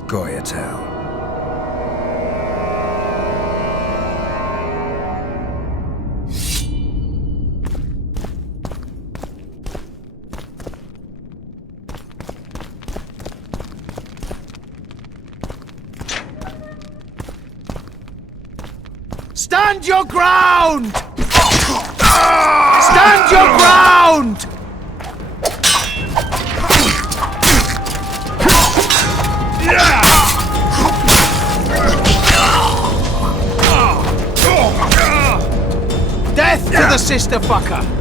Goyatel. Stand your ground! Stand your ground! Death to the sister fucker!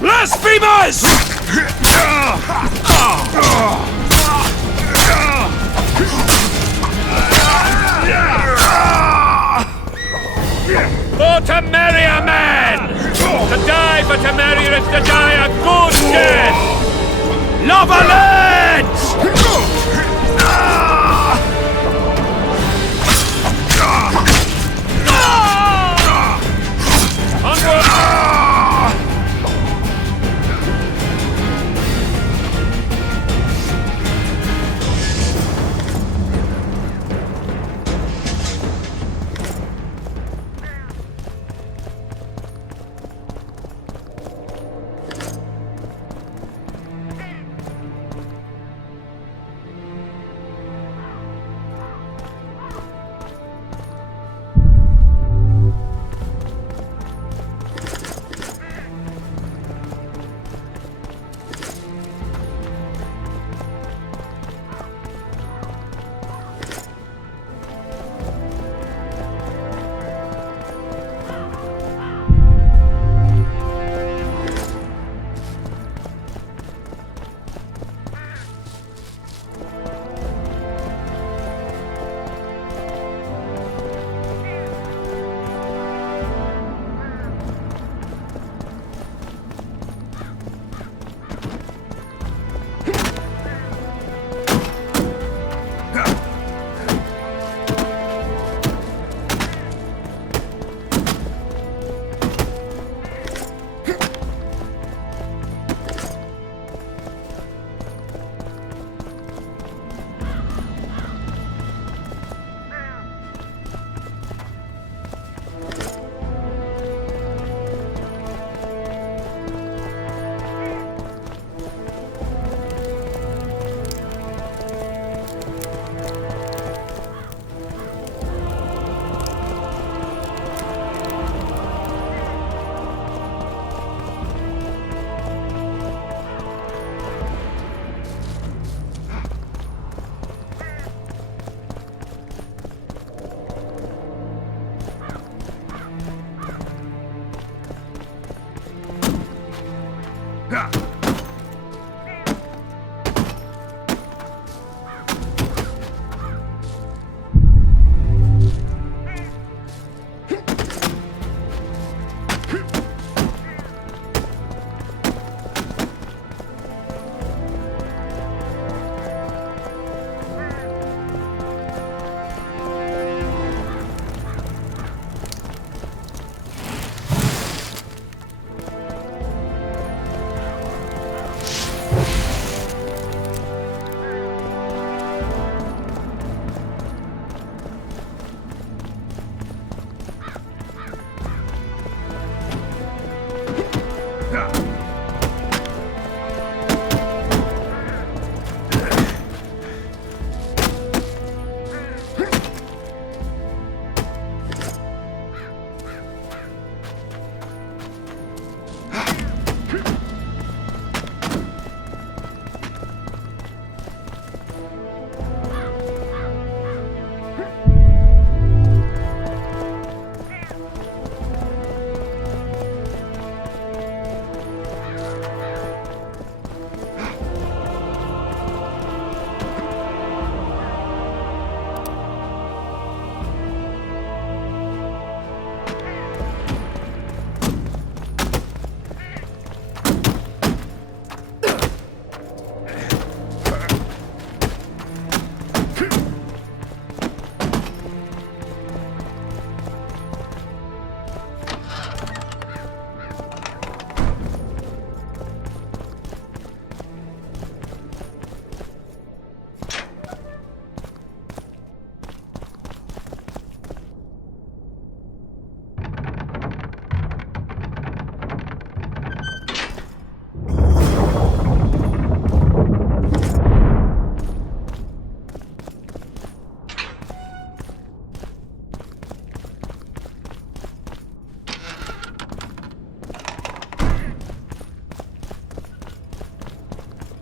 Blasphemers! For Temeria, man! To die for Temeria is to die a good death! Lava-Leds!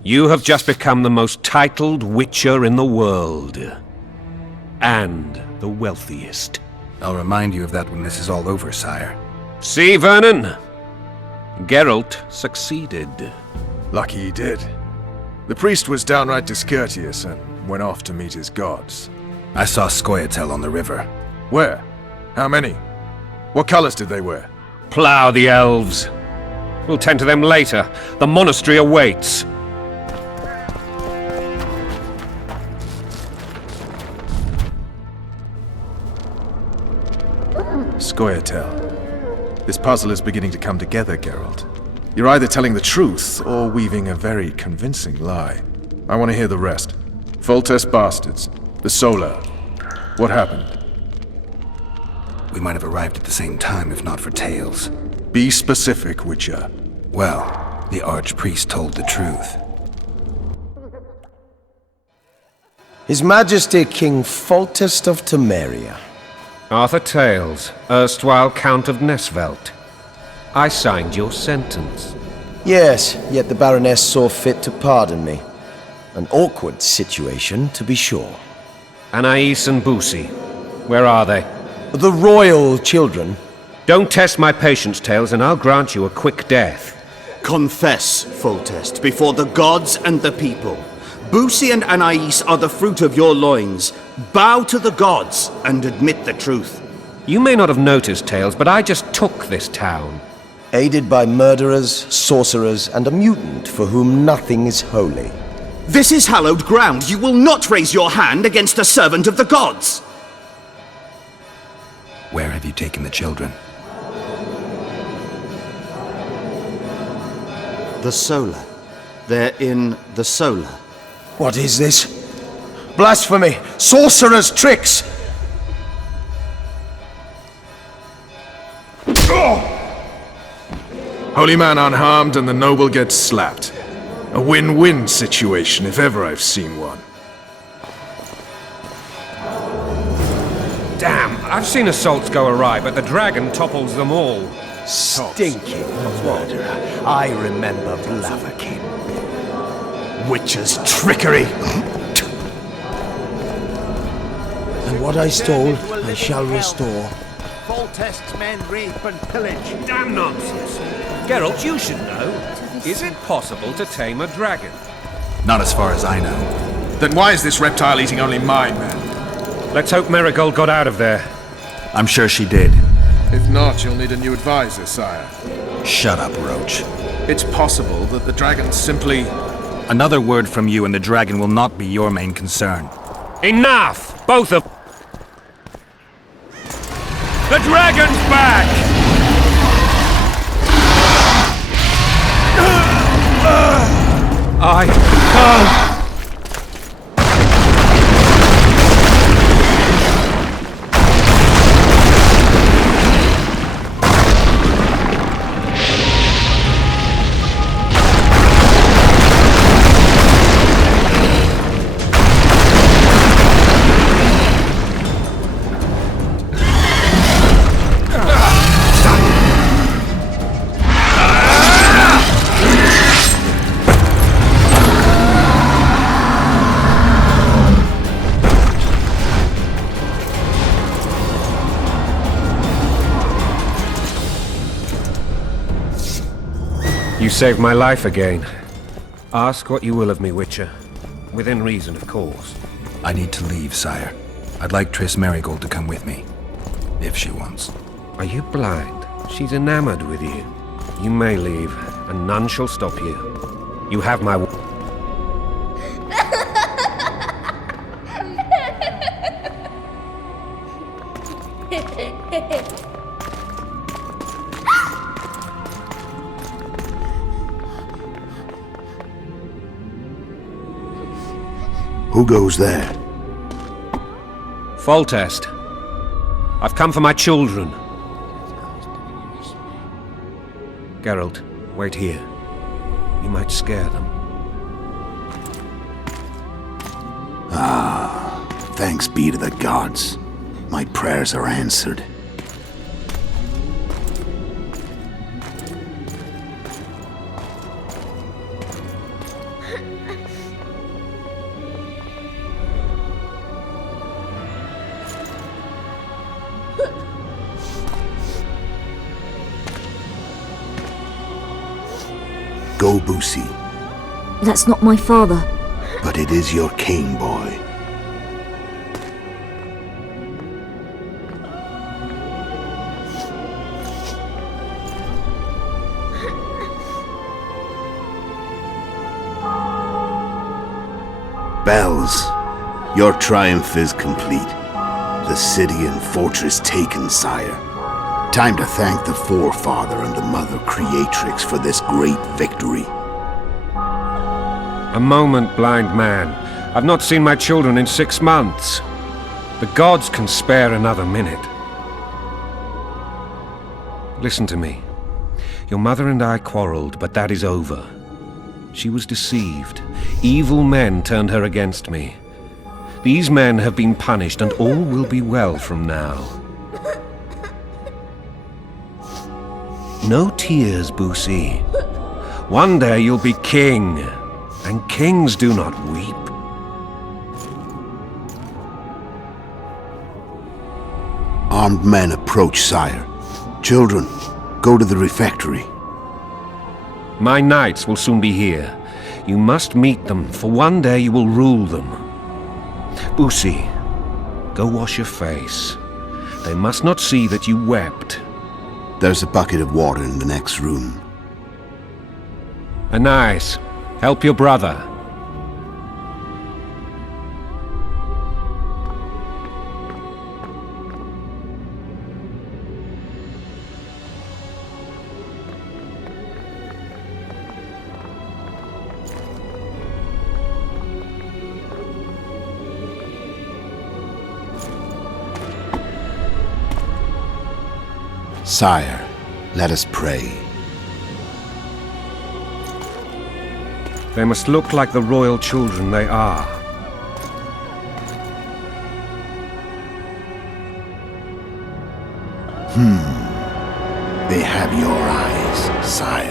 You have just become the most titled Witcher in the world. And the wealthiest. I'll remind you of that when this is all over, sire. See, Vernon? Geralt succeeded. Lucky he did. The priest was downright discourteous and went off to meet his gods. I saw Scoia'tael on the river. Where? How many? What colors did they wear? Plough the elves. We'll tend to them later. The monastery awaits. Scoia'tael. This puzzle is beginning to come together, Geralt. You're either telling the truth or weaving a very convincing lie. I want to hear the rest. Foltest bastards. The Solar. What happened? We might have arrived at the same time if not for tales. Be specific, Witcher. Well, the Archpriest told the truth. His Majesty King Foltest of Temeria. Arthur Tales, erstwhile Count of Nesvelt. I signed your sentence. Yes, yet the Baroness saw fit to pardon me. An awkward situation, to be sure. Anais and Boussy, where are they? The royal children. Don't test my patience, Tales, and I'll grant you a quick death. Confess, Foltest, before the gods and the people. Boussy and Anais are the fruit of your loins. Bow to the gods and admit the truth. You may not have noticed, Tales, but I just took this town. Aided by murderers, sorcerers, and a mutant for whom nothing is holy. This is hallowed ground. You will not raise your hand against a servant of the gods. Where have you taken the children? The Solar. They're in the Solar. What is this? Blasphemy! Sorcerer's tricks! Holy man unharmed and the noble gets slapped. A win-win situation, if ever I've seen one. Damn, I've seen assaults go awry, but the dragon topples them all. Stinking murderer. I remember Blaviken. Witcher's trickery. And what I stole, I shall restore. Foltest's men rape and pillage. Damn nonsense. Geralt, you should know. Is it possible to tame a dragon? Not as far as I know. Then why is this reptile eating only my men? Let's hope Marigold got out of there. I'm sure she did. If not, you'll need a new advisor, sire. Shut up, Roach. It's possible that the dragon simply... Another word from you and the dragon will not be your main concern. Enough! Both of... The dragon's back! I can't... You saved my life again. Ask what you will of me, Witcher. Within reason, of course. I need to leave, sire. I'd like Triss Marigold to come with me. If she wants. Are you blind? She's enamored with you. You may leave, and none shall stop you. You have my... Who goes there? Foltest. I've come for my children. Geralt, wait here. You might scare them. Ah, thanks be to the gods. My prayers are answered. know Boosie, That's not my father. but it is your king, boy. Bells, your triumph is complete. The city and fortress taken, sire. Time to thank the forefather and the mother creatrix for this great victory. A moment, blind man. I've not seen my children in 6 months. The gods can spare another minute. Listen to me. Your mother and I quarreled, but that is over. She was deceived. Evil men turned her against me. These men have been punished, and all will be well from now. No tears, Boosie. One day you'll be king, and kings do not weep. Armed men approach, sire. Children, go to the refectory. My knights will soon be here. You must meet them, for one day you will rule them. Boosie, go wash your face. They must not see that you wept. There's a bucket of water in the next room. Anais, help your brother. Sire, let us pray. They must look like the royal children they are. They have your eyes, sire.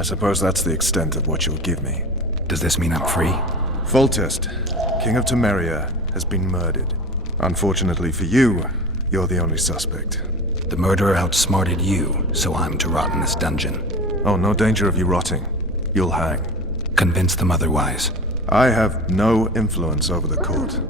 I suppose that's the extent of what you'll give me. Does this mean I'm free? Foltest, King of Temeria, has been murdered. Unfortunately for you, you're the only suspect. The murderer outsmarted you, so I'm to rot in this dungeon. Oh, no danger of you rotting. You'll hang. Convince them otherwise. I have no influence over the court.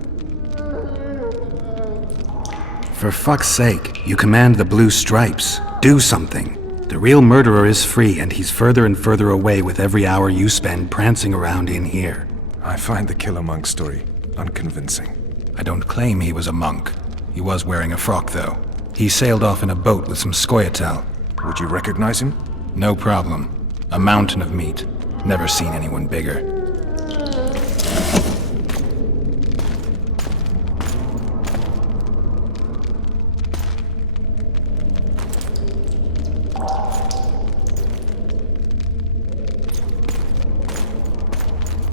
For fuck's sake, you command the Blue Stripes. Do something. The real murderer is free, and he's further and further away with every hour you spend prancing around in here. I find the Killer Monk story unconvincing. I don't claim he was a monk. He was wearing a frock, though. He sailed off in a boat with some Skoyatel. Would you recognize him? No problem. A mountain of meat. Never seen anyone bigger.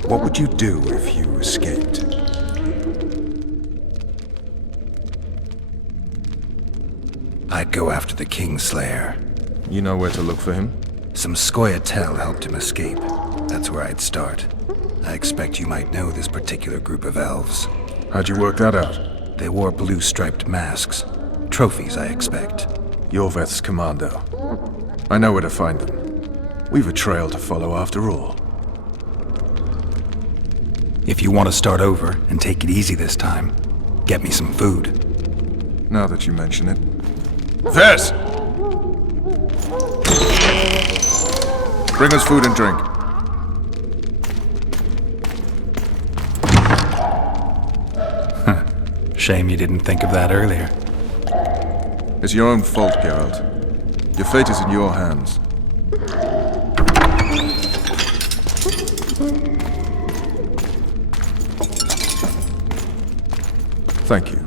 What would you do if you escaped? I'd go after the Kingslayer. You know where to look for him? Some Skoyatel helped him escape. That's where I'd start. I expect you might know this particular group of elves. How'd you work that out? They wore blue-striped masks. Trophies, I expect. Yorveth's commando. I know where to find them. We've a trail to follow after all. If you want to start over and take it easy this time, get me some food. Now that you mention it. Vez! Bring us food and drink. Shame you didn't think of that earlier. It's your own fault, Geralt. Your fate is in your hands. Thank you.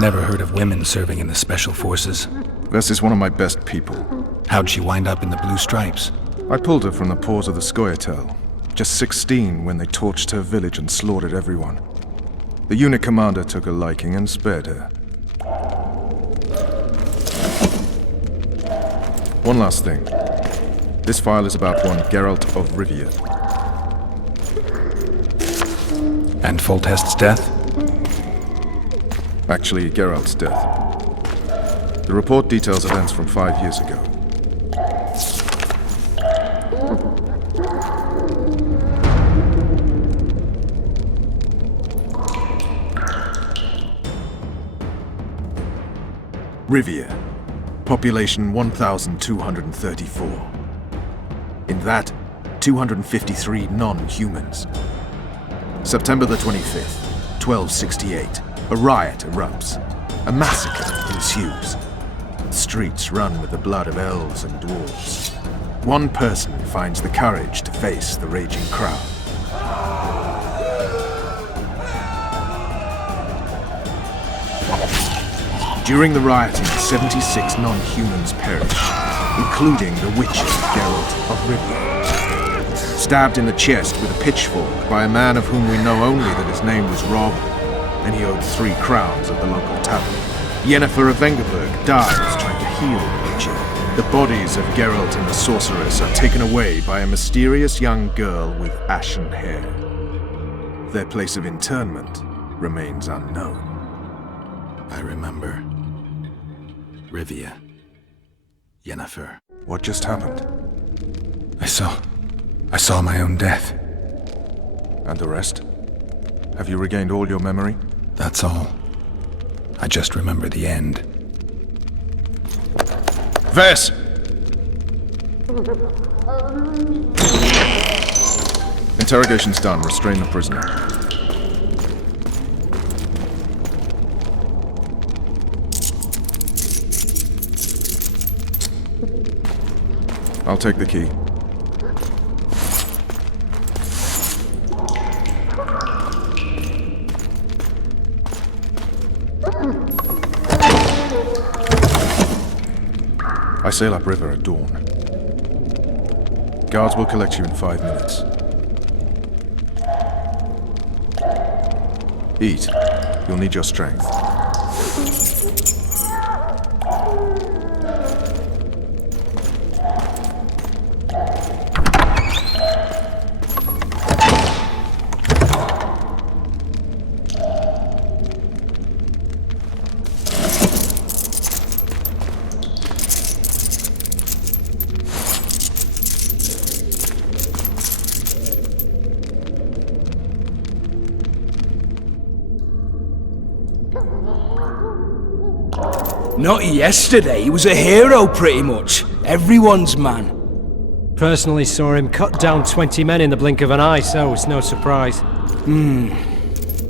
Never heard of women serving in the Special Forces. Vess is one of my best people. How'd she wind up in the Blue Stripes? I pulled her from the paws of the Skoyatel. Just 16 when they torched her village and slaughtered everyone. The unit commander took a liking and spared her. One last thing. This file is about one Geralt of Rivia. And Foltest's death? Actually, Geralt's death. The report details events from 5 years ago. Rivia. Population 1,234. In that, 253 non-humans. September the 25th, 1268. A riot erupts. A massacre ensues. The streets run with the blood of elves and dwarves. One person finds the courage to face the raging crowd. During the rioting, 76 non-humans perished, including the Witcher Geralt of Rivia. Stabbed in the chest with a pitchfork by a man of whom we know only that his name was Rob, and he owed 3 crowns at the local tavern. Yennefer of Vengerberg dies trying to heal the Witcher. The bodies of Geralt and the sorceress are taken away by a mysterious young girl with ashen hair. Their place of interment remains unknown. I remember. Rivia. Yennefer. What just happened? I saw my own death. And the rest? Have you regained all your memory? That's all. I just remember the end. Vess! Interrogation's done. Restrain the prisoner. I'll take the key. I sail upriver at dawn. Guards will collect you in 5 minutes. Eat. You'll need your strength. Not yesterday, he was a hero pretty much. Everyone's man. Personally saw him cut down 20 men in the blink of an eye, so it's no surprise.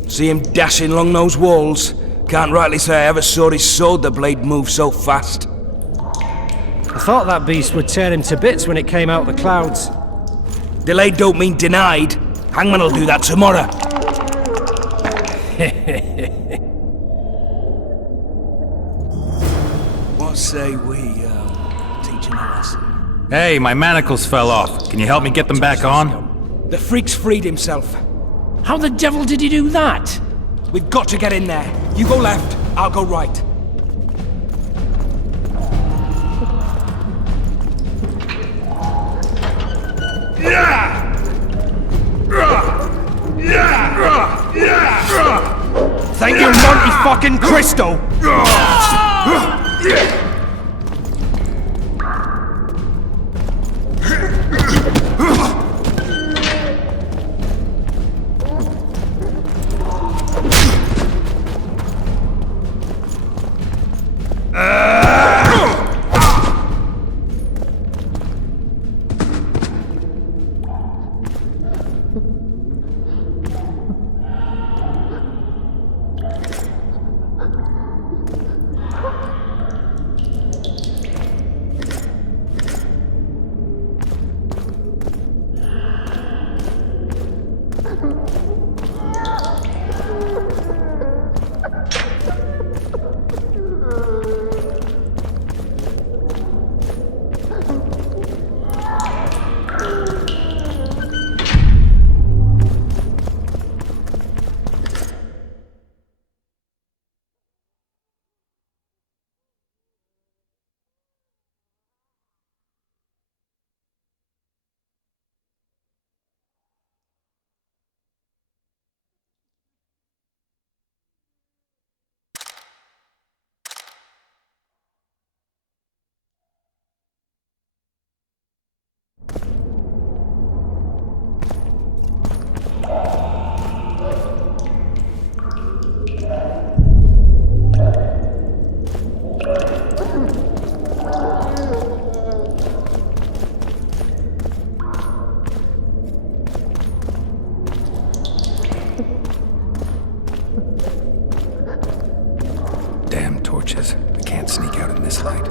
See him dashing along those walls. Can't rightly say I ever saw his sword the blade move so fast. I thought that beast would tear him to bits when it came out the clouds. Delayed don't mean denied. Hangman will do that tomorrow. What say we, teach him a lesson? Hey, my manacles fell off. Can you help me get them back on? The freak's freed himself. How the devil did he do that? We've got to get in there. You go left, I'll go right. Thank you, Monty fucking Cristo! Damn torches. I can't sneak out in this light.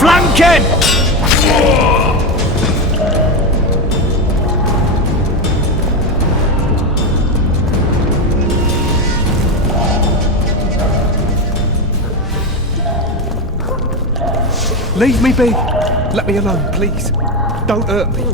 Flanken! Leave me be. Let me alone, please. Don't hurt me.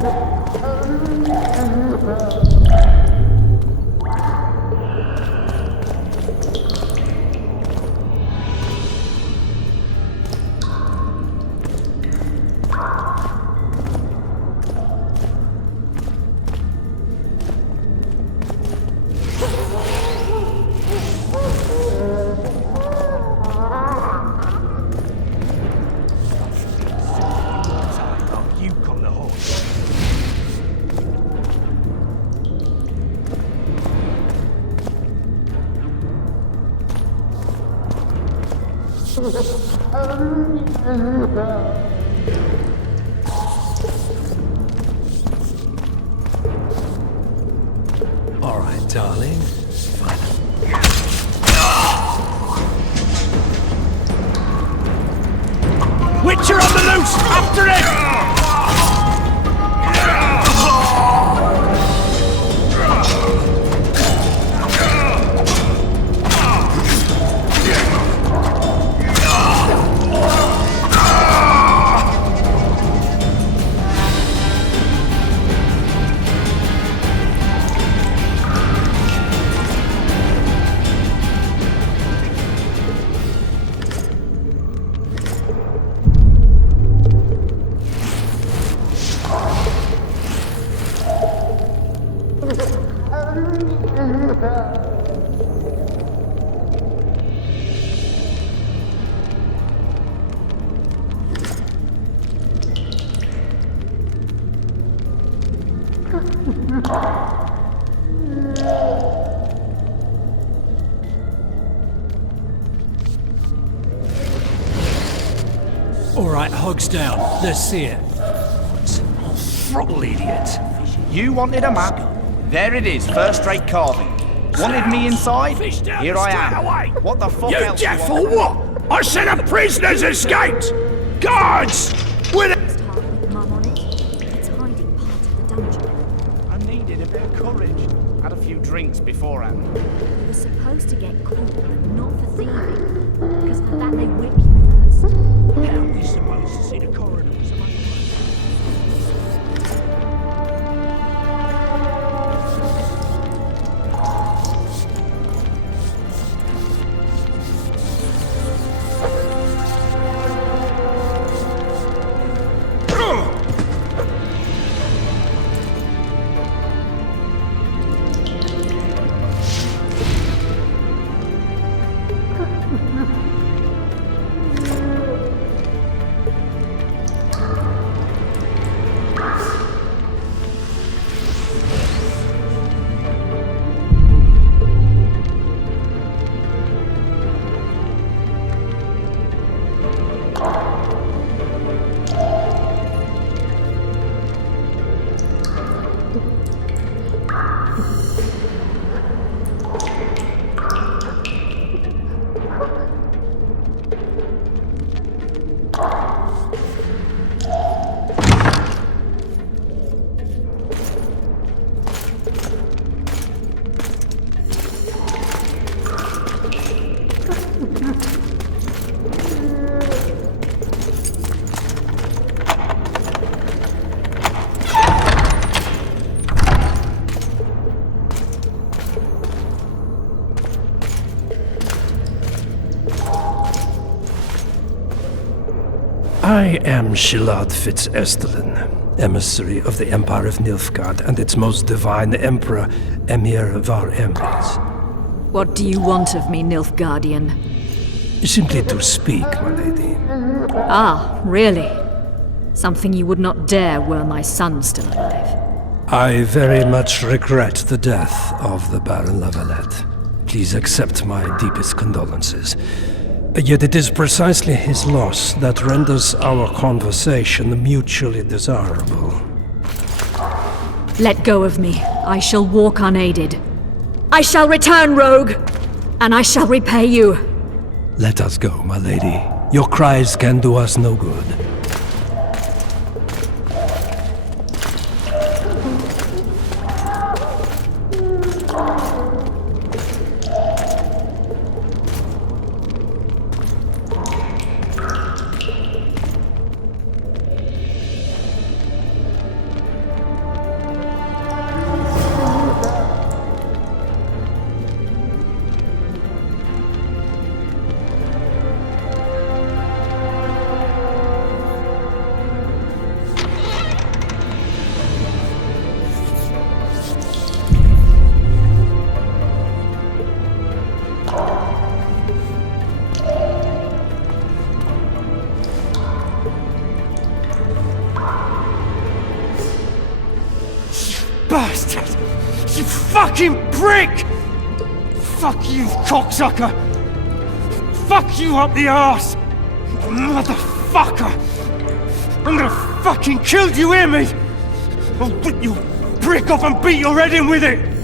All right, darling. Witcher on the loose! After it! All right, hogs down. Let's see it. Oh, throttle idiot. You wanted a map? There it is, first-rate carving. Wanted me inside? Here I am. What the fuck You else deaf you or want? what? I said a prisoner's escaped! Guards! With a... I needed a bit of courage. Had a few drinks beforehand. You were supposed to get caught, but not for thieving. Because for that they whip you first. How are we supposed to see the corridors? I am Shilad Fitz-Estelin, emissary of the Empire of Nilfgaard and its most divine Emperor, Emir Var Emreis. What do you want of me, Nilfgaardian? Simply to speak, my lady. Ah, really? Something you would not dare were my son still alive. I very much regret the death of the Baron Lavalette. Please accept my deepest condolences. Yet it is precisely his loss that renders our conversation mutually desirable. Let go of me. I shall walk unaided. I shall return, rogue! And I shall repay you. Let us go, my lady. Your cries can do us no good. Bastard! You fucking prick! Fuck you, cocksucker! fuck you up the arse! Motherfucker! I'm gonna fucking kill you, hear me? I'll rip you brick off and beat your head in with it!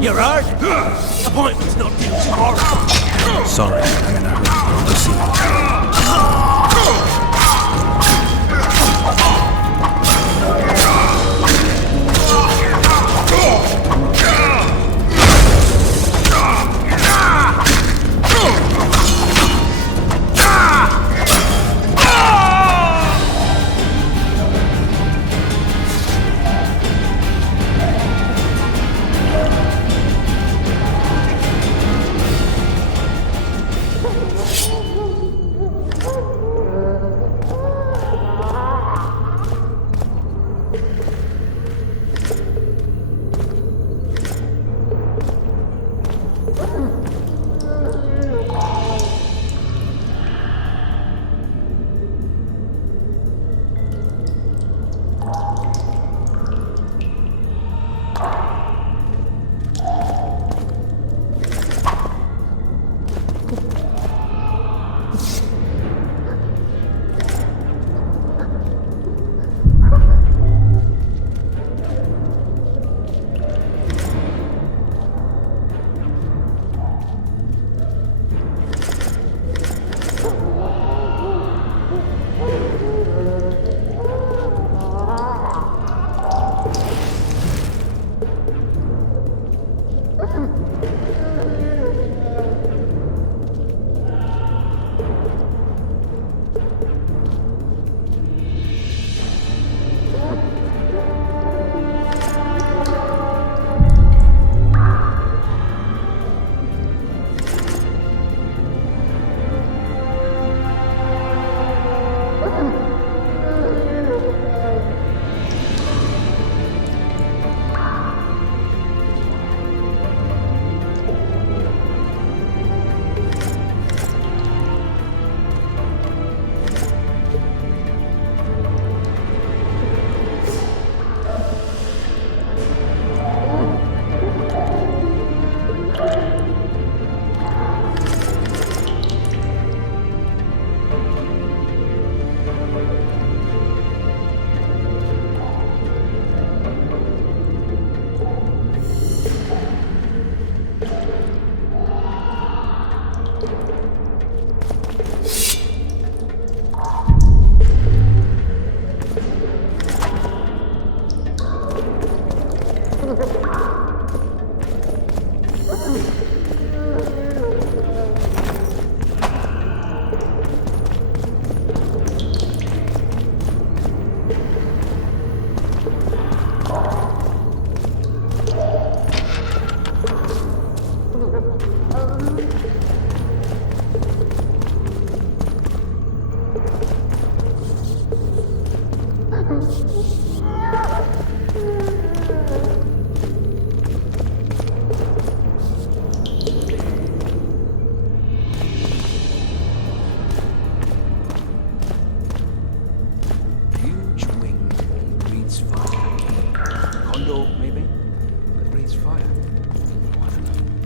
You're hard? Appointment's not due tomorrow. Sorry, I'm in a hurry. I'll see you.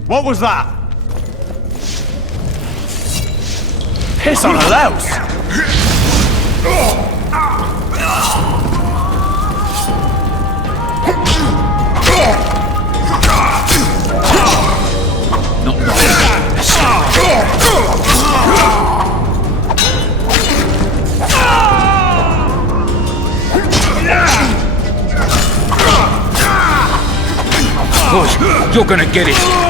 What was that? Piss on a louse! Push! You're gonna get it!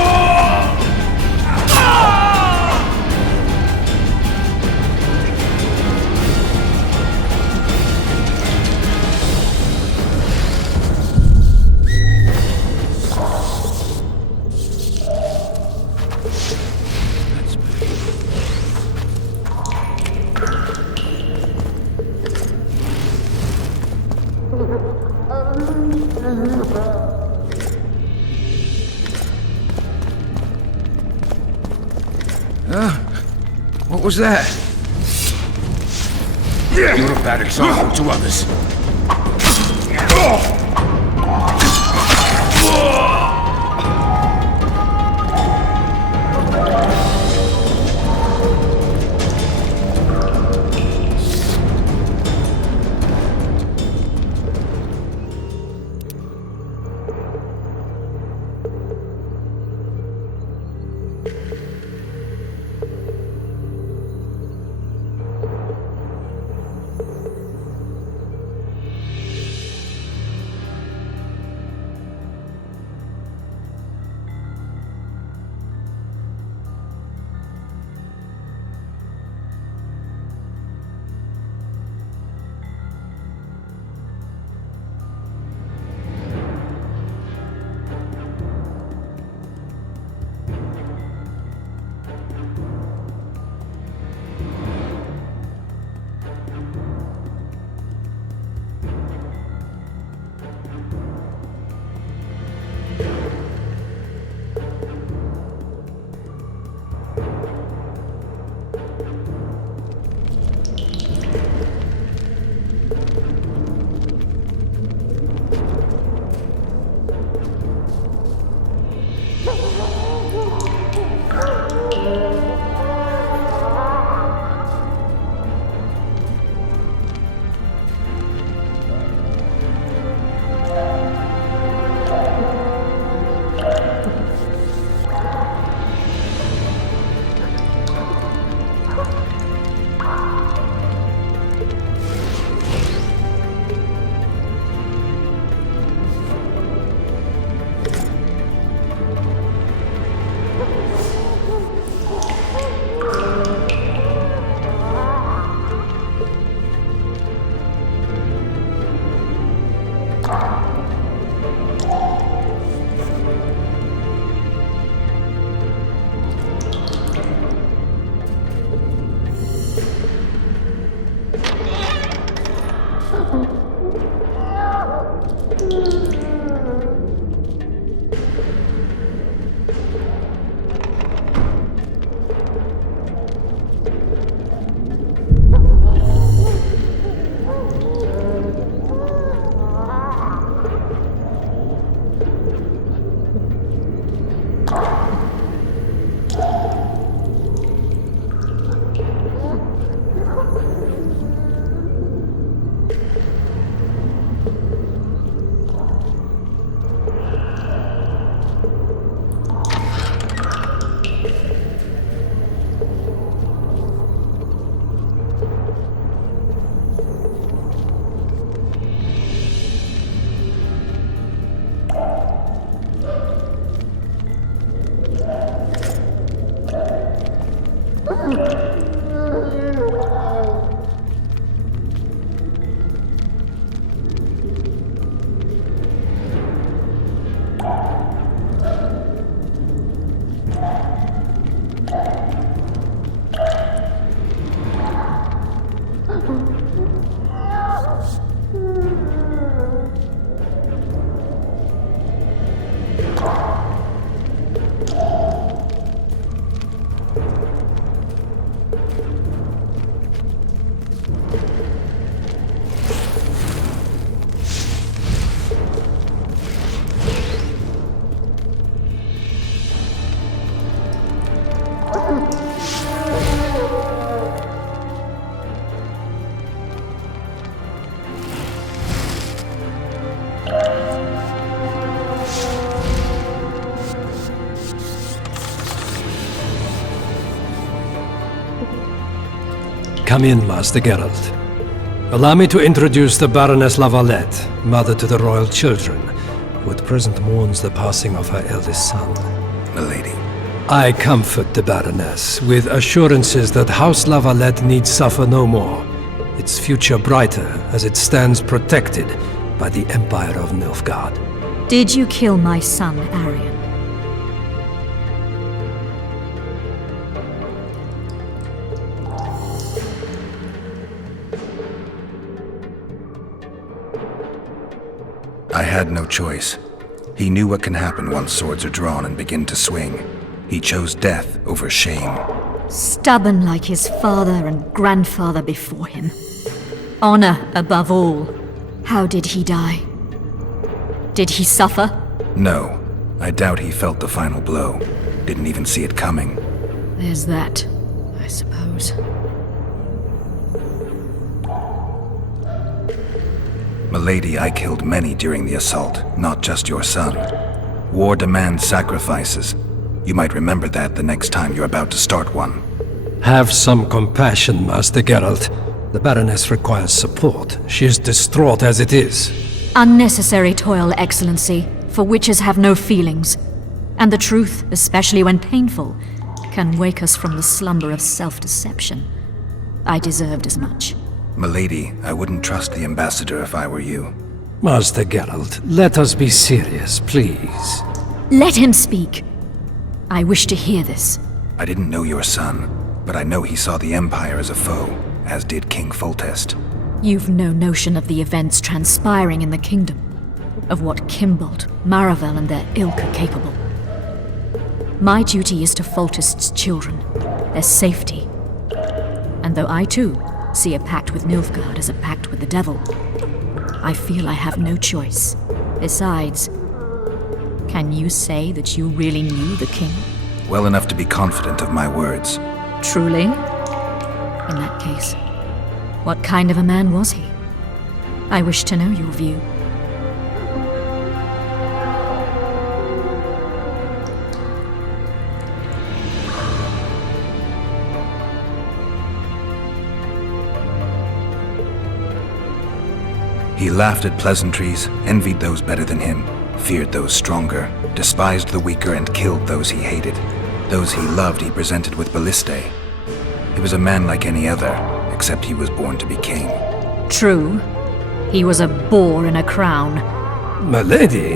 What was that? You're a bad example to others. Come in, Master Geralt. Allow me to introduce the Baroness Lavalette, mother to the royal children, who at present mourns the passing of her eldest son. Milady. I comfort the Baroness with assurances that House Lavalette need suffer no more, its future brighter as it stands protected by the Empire of Nilfgaard. Did you kill my son, Arion? I had no choice. He knew what can happen once swords are drawn and begin to swing. He chose death over shame. Stubborn like his father and grandfather before him. Honor above all. How did he die? Did he suffer? No. I doubt he felt the final blow. Didn't even see it coming. There's that, I suppose. Milady, I killed many during the assault, not just your son. War demands sacrifices. You might remember that the next time you're about to start one. Have some compassion, Master Geralt. The Baroness requires support. She is distraught as it is. Unnecessary toil, Excellency, for witches have no feelings. And the truth, especially when painful, can wake us from the slumber of self-deception. I deserved as much. Milady, I wouldn't trust the ambassador if I were you. Master Geralt, let us be serious, please. Let him speak. I wish to hear this. I didn't know your son, but I know he saw the Empire as a foe, as did King Foltest. You've no notion of the events transpiring in the kingdom, of what Kimbolt, Maravel and their ilk are capable. My duty is to Foltest's children, their safety. And though I too see a pact with Nilfgaard as a pact with the devil, I feel I have no choice. Besides, can you say that you really knew the king? Well enough to be confident of my words. Truly? In that case, what kind of a man was he? I wish to know your view. He laughed at pleasantries, envied those better than him, feared those stronger, despised the weaker and killed those he hated. Those he loved he presented with ballistae. He was a man like any other, except he was born to be king. True. He was a boar in a crown. Milady!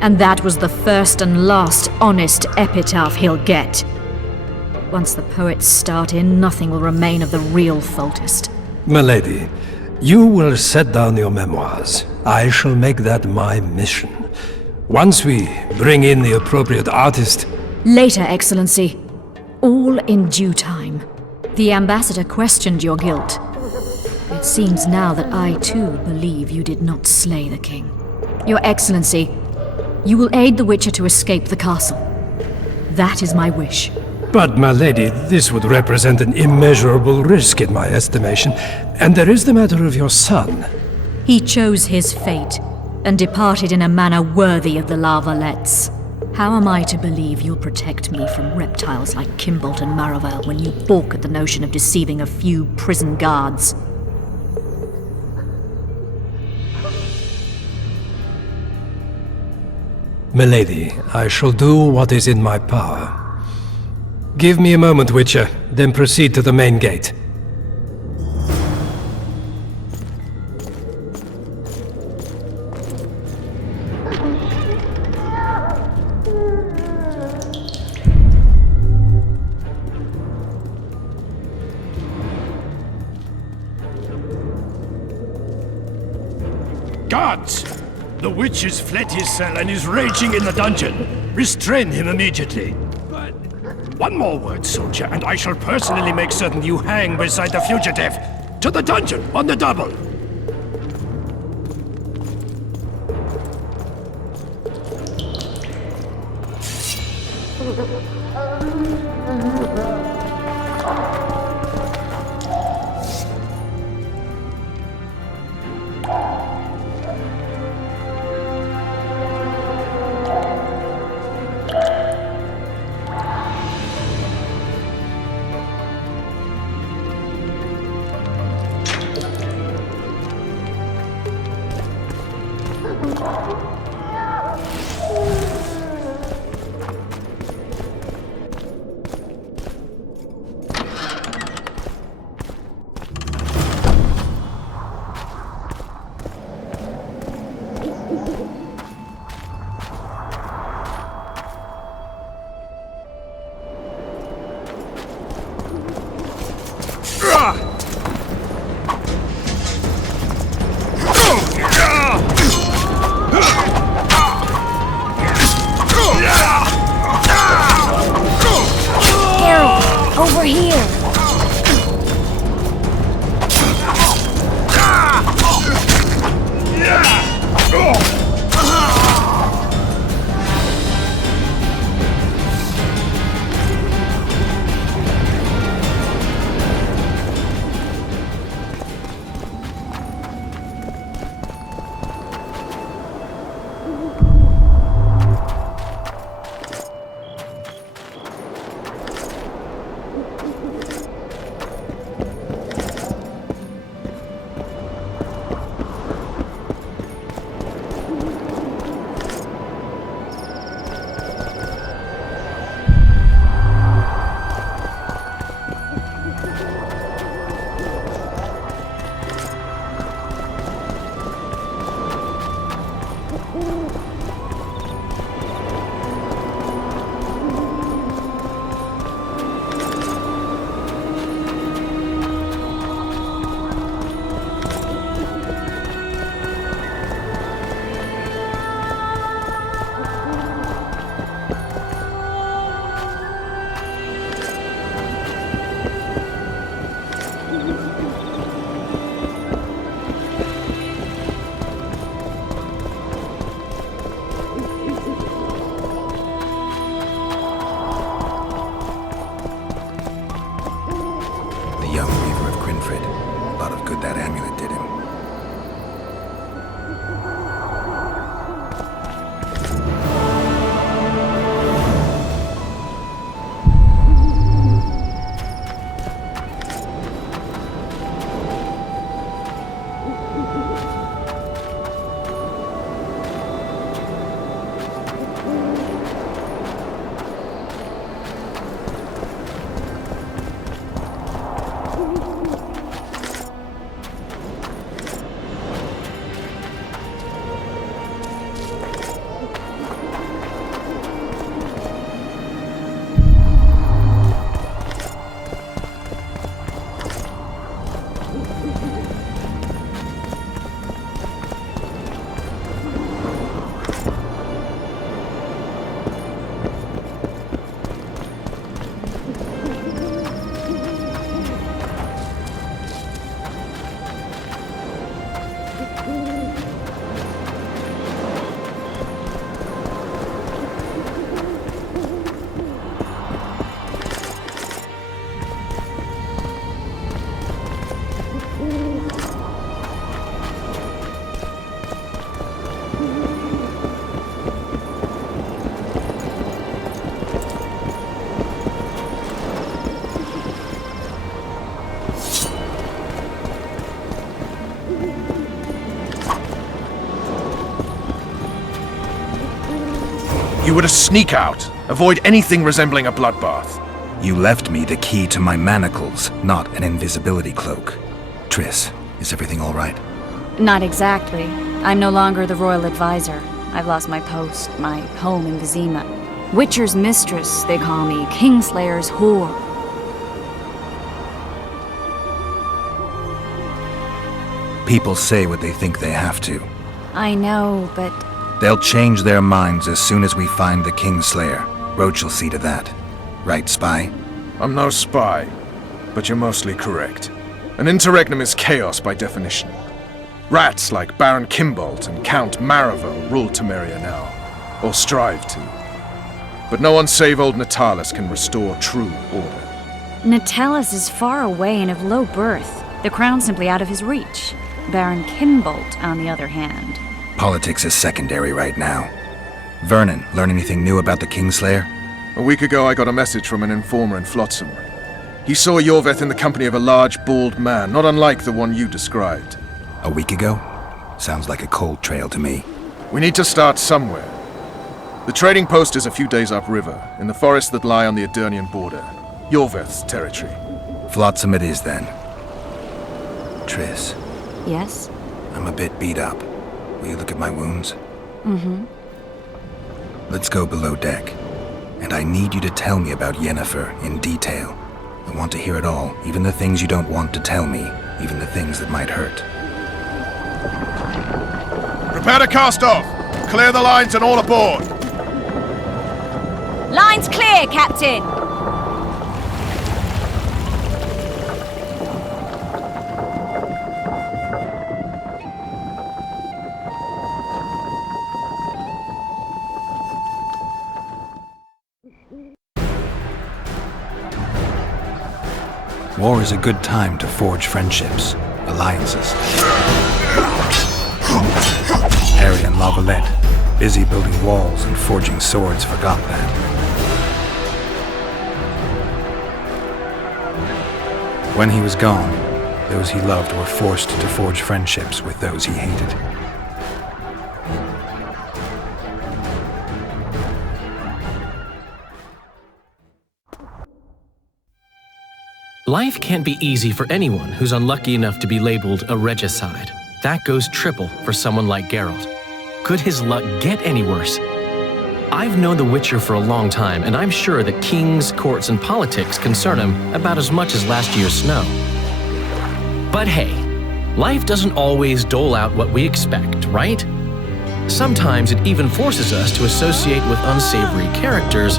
And that was the first and last honest epitaph he'll get. Once the poets start in, nothing will remain of the real Foltest. Milady, you will set down your memoirs. I shall make that my mission. Once we bring in the appropriate artist... Later, Excellency. All in due time. The ambassador questioned your guilt. It seems now that I too believe you did not slay the king. Your Excellency, you will aid the Witcher to escape the castle. That is my wish. But, my lady, this would represent an immeasurable risk in my estimation. And there is the matter of your son. He chose his fate, and departed in a manner worthy of the Larvalets. How am I to believe you'll protect me from reptiles like Kimbolt and Maravel when you balk at the notion of deceiving a few prison guards? Milady, I shall do what is in my power. Give me a moment, Witcher, then proceed to the main gate. Guards! The witch has fled his cell and is raging in the dungeon. Restrain him immediately. But one more word, soldier, and I shall personally make certain you hang beside the fugitive. To the dungeon, on the double! You were to sneak out. Avoid anything resembling a bloodbath. You left me the key to my manacles, not an invisibility cloak. Triss, is everything all right? Not exactly. I'm no longer the royal advisor. I've lost my post, my home in Vizima. Witcher's mistress, they call me. Kingslayer's whore. People say what they think they have to. I know, but... They'll change their minds as soon as we find the Kingslayer. Roach will see to that. Right, spy? I'm no spy, but you're mostly correct. An interregnum is chaos by definition. Rats like Baron Kimbolt and Count Maravel rule Temeria now, or strive to. But no one save old Natalis can restore true order. Natalis is far away and of low birth. The crown's simply out of his reach. Baron Kimbolt, on the other hand. Politics is secondary right now. Vernon, learn anything new about the Kingslayer? A week ago I got a message from an informer in Flotsam. He saw Yorveth in the company of a large, bald man, not unlike the one you described. A week ago? Sounds like a cold trail to me. We need to start somewhere. The trading post is a few days upriver, in the forests that lie on the Edirnian border. Yorveth's territory. Flotsam it is, then. Triss. Yes? I'm a bit beat up. Will you look at my wounds? Mm-hmm. Let's go below deck. And I need you to tell me about Yennefer in detail. I want to hear it all, even the things you don't want to tell me, even the things that might hurt. Prepare to cast off! Clear the lines and all aboard! Line's clear, Captain! War is a good time to forge friendships, alliances. Harry and Lavalette, busy building walls and forging swords, forgot that. When he was gone, those he loved were forced to forge friendships with those he hated. Life can't be easy for anyone who's unlucky enough to be labeled a regicide. That goes triple for someone like Geralt. Could his luck get any worse? I've known the Witcher for a long time, and I'm sure that kings, courts, and politics concern him about as much as last year's snow. But hey, life doesn't always dole out what we expect, right? Sometimes it even forces us to associate with unsavory characters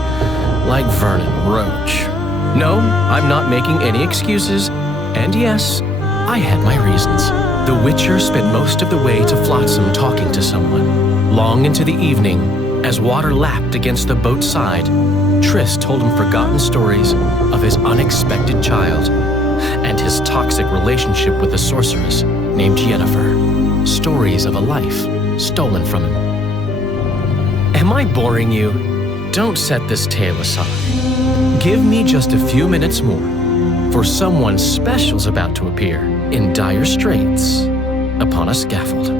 like Vernon Roach. No, I'm not making any excuses, and yes, I had my reasons. The Witcher spent most of the way to Flotsam talking to someone. Long into the evening, as water lapped against the boat's side, Triss told him forgotten stories of his unexpected child and his toxic relationship with a sorceress named Yennefer. Stories of a life stolen from him. Am I boring you? Don't set this tale aside. Give me just a few minutes more, for someone special's about to appear in dire straits upon a scaffold.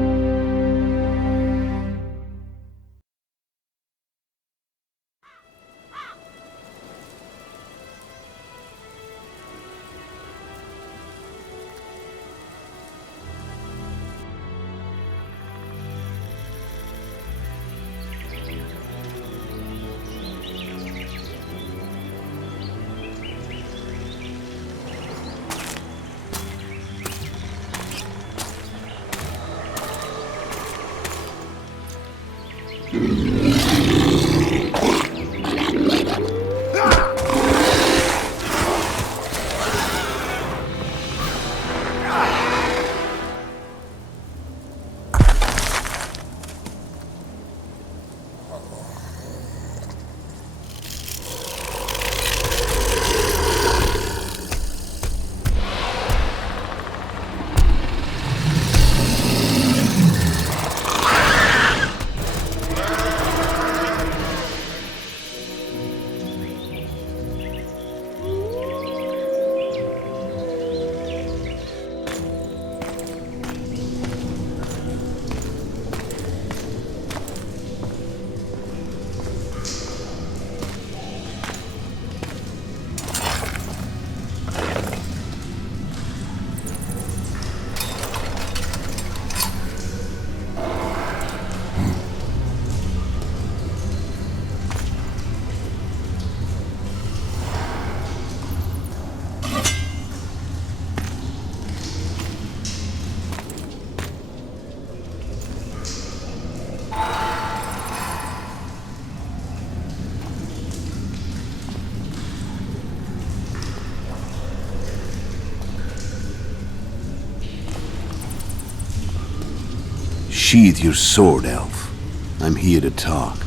Sheathe your sword, Elf. I'm here to talk.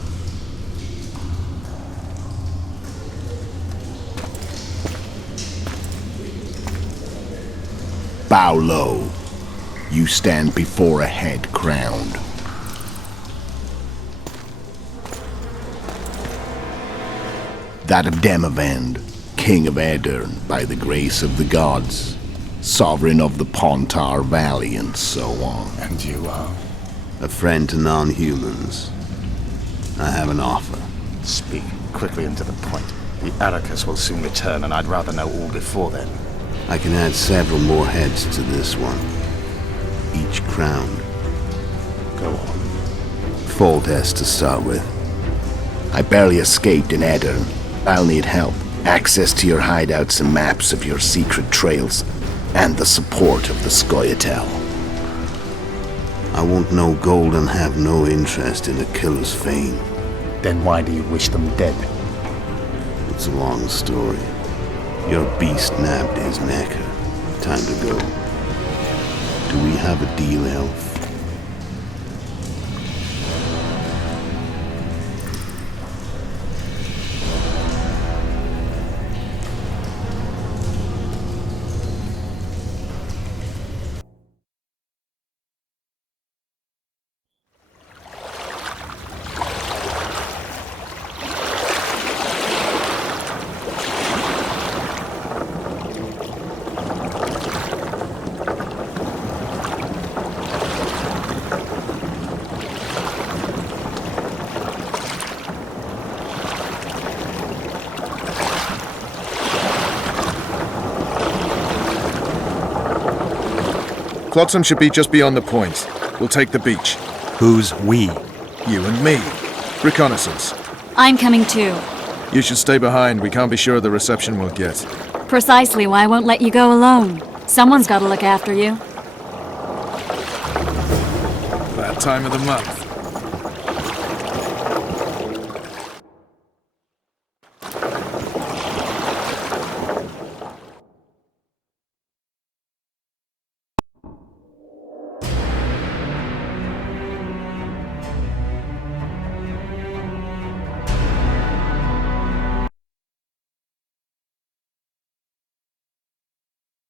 Bow low. You stand before a head crowned. That of Demavend, King of Aedirn, by the grace of the gods, sovereign of the Pontar Valley, and so on. And you are? A friend to non-humans. I have an offer. Speak quickly and to the point. The Arrakis will soon return, and I'd rather know all before then. I can add several more heads to this one. Each crowned. Go on. Foltest to start with. I barely escaped in Aedirn. I'll need help. Access to your hideouts and maps of your secret trails. And the support of the Scoia'tael. I won't know gold and have no interest in a killer's fame. Then why do you wish them dead? It's a long story. Your beast nabbed his necker. Time to go. Do we have a deal, Elf? Flotsam should be just beyond the point. We'll take the beach. Who's we? You and me. Reconnaissance. I'm coming too. You should stay behind. We can't be sure of the reception we'll get. Precisely why I won't let you go alone. Someone's got to look after you. That time of the month.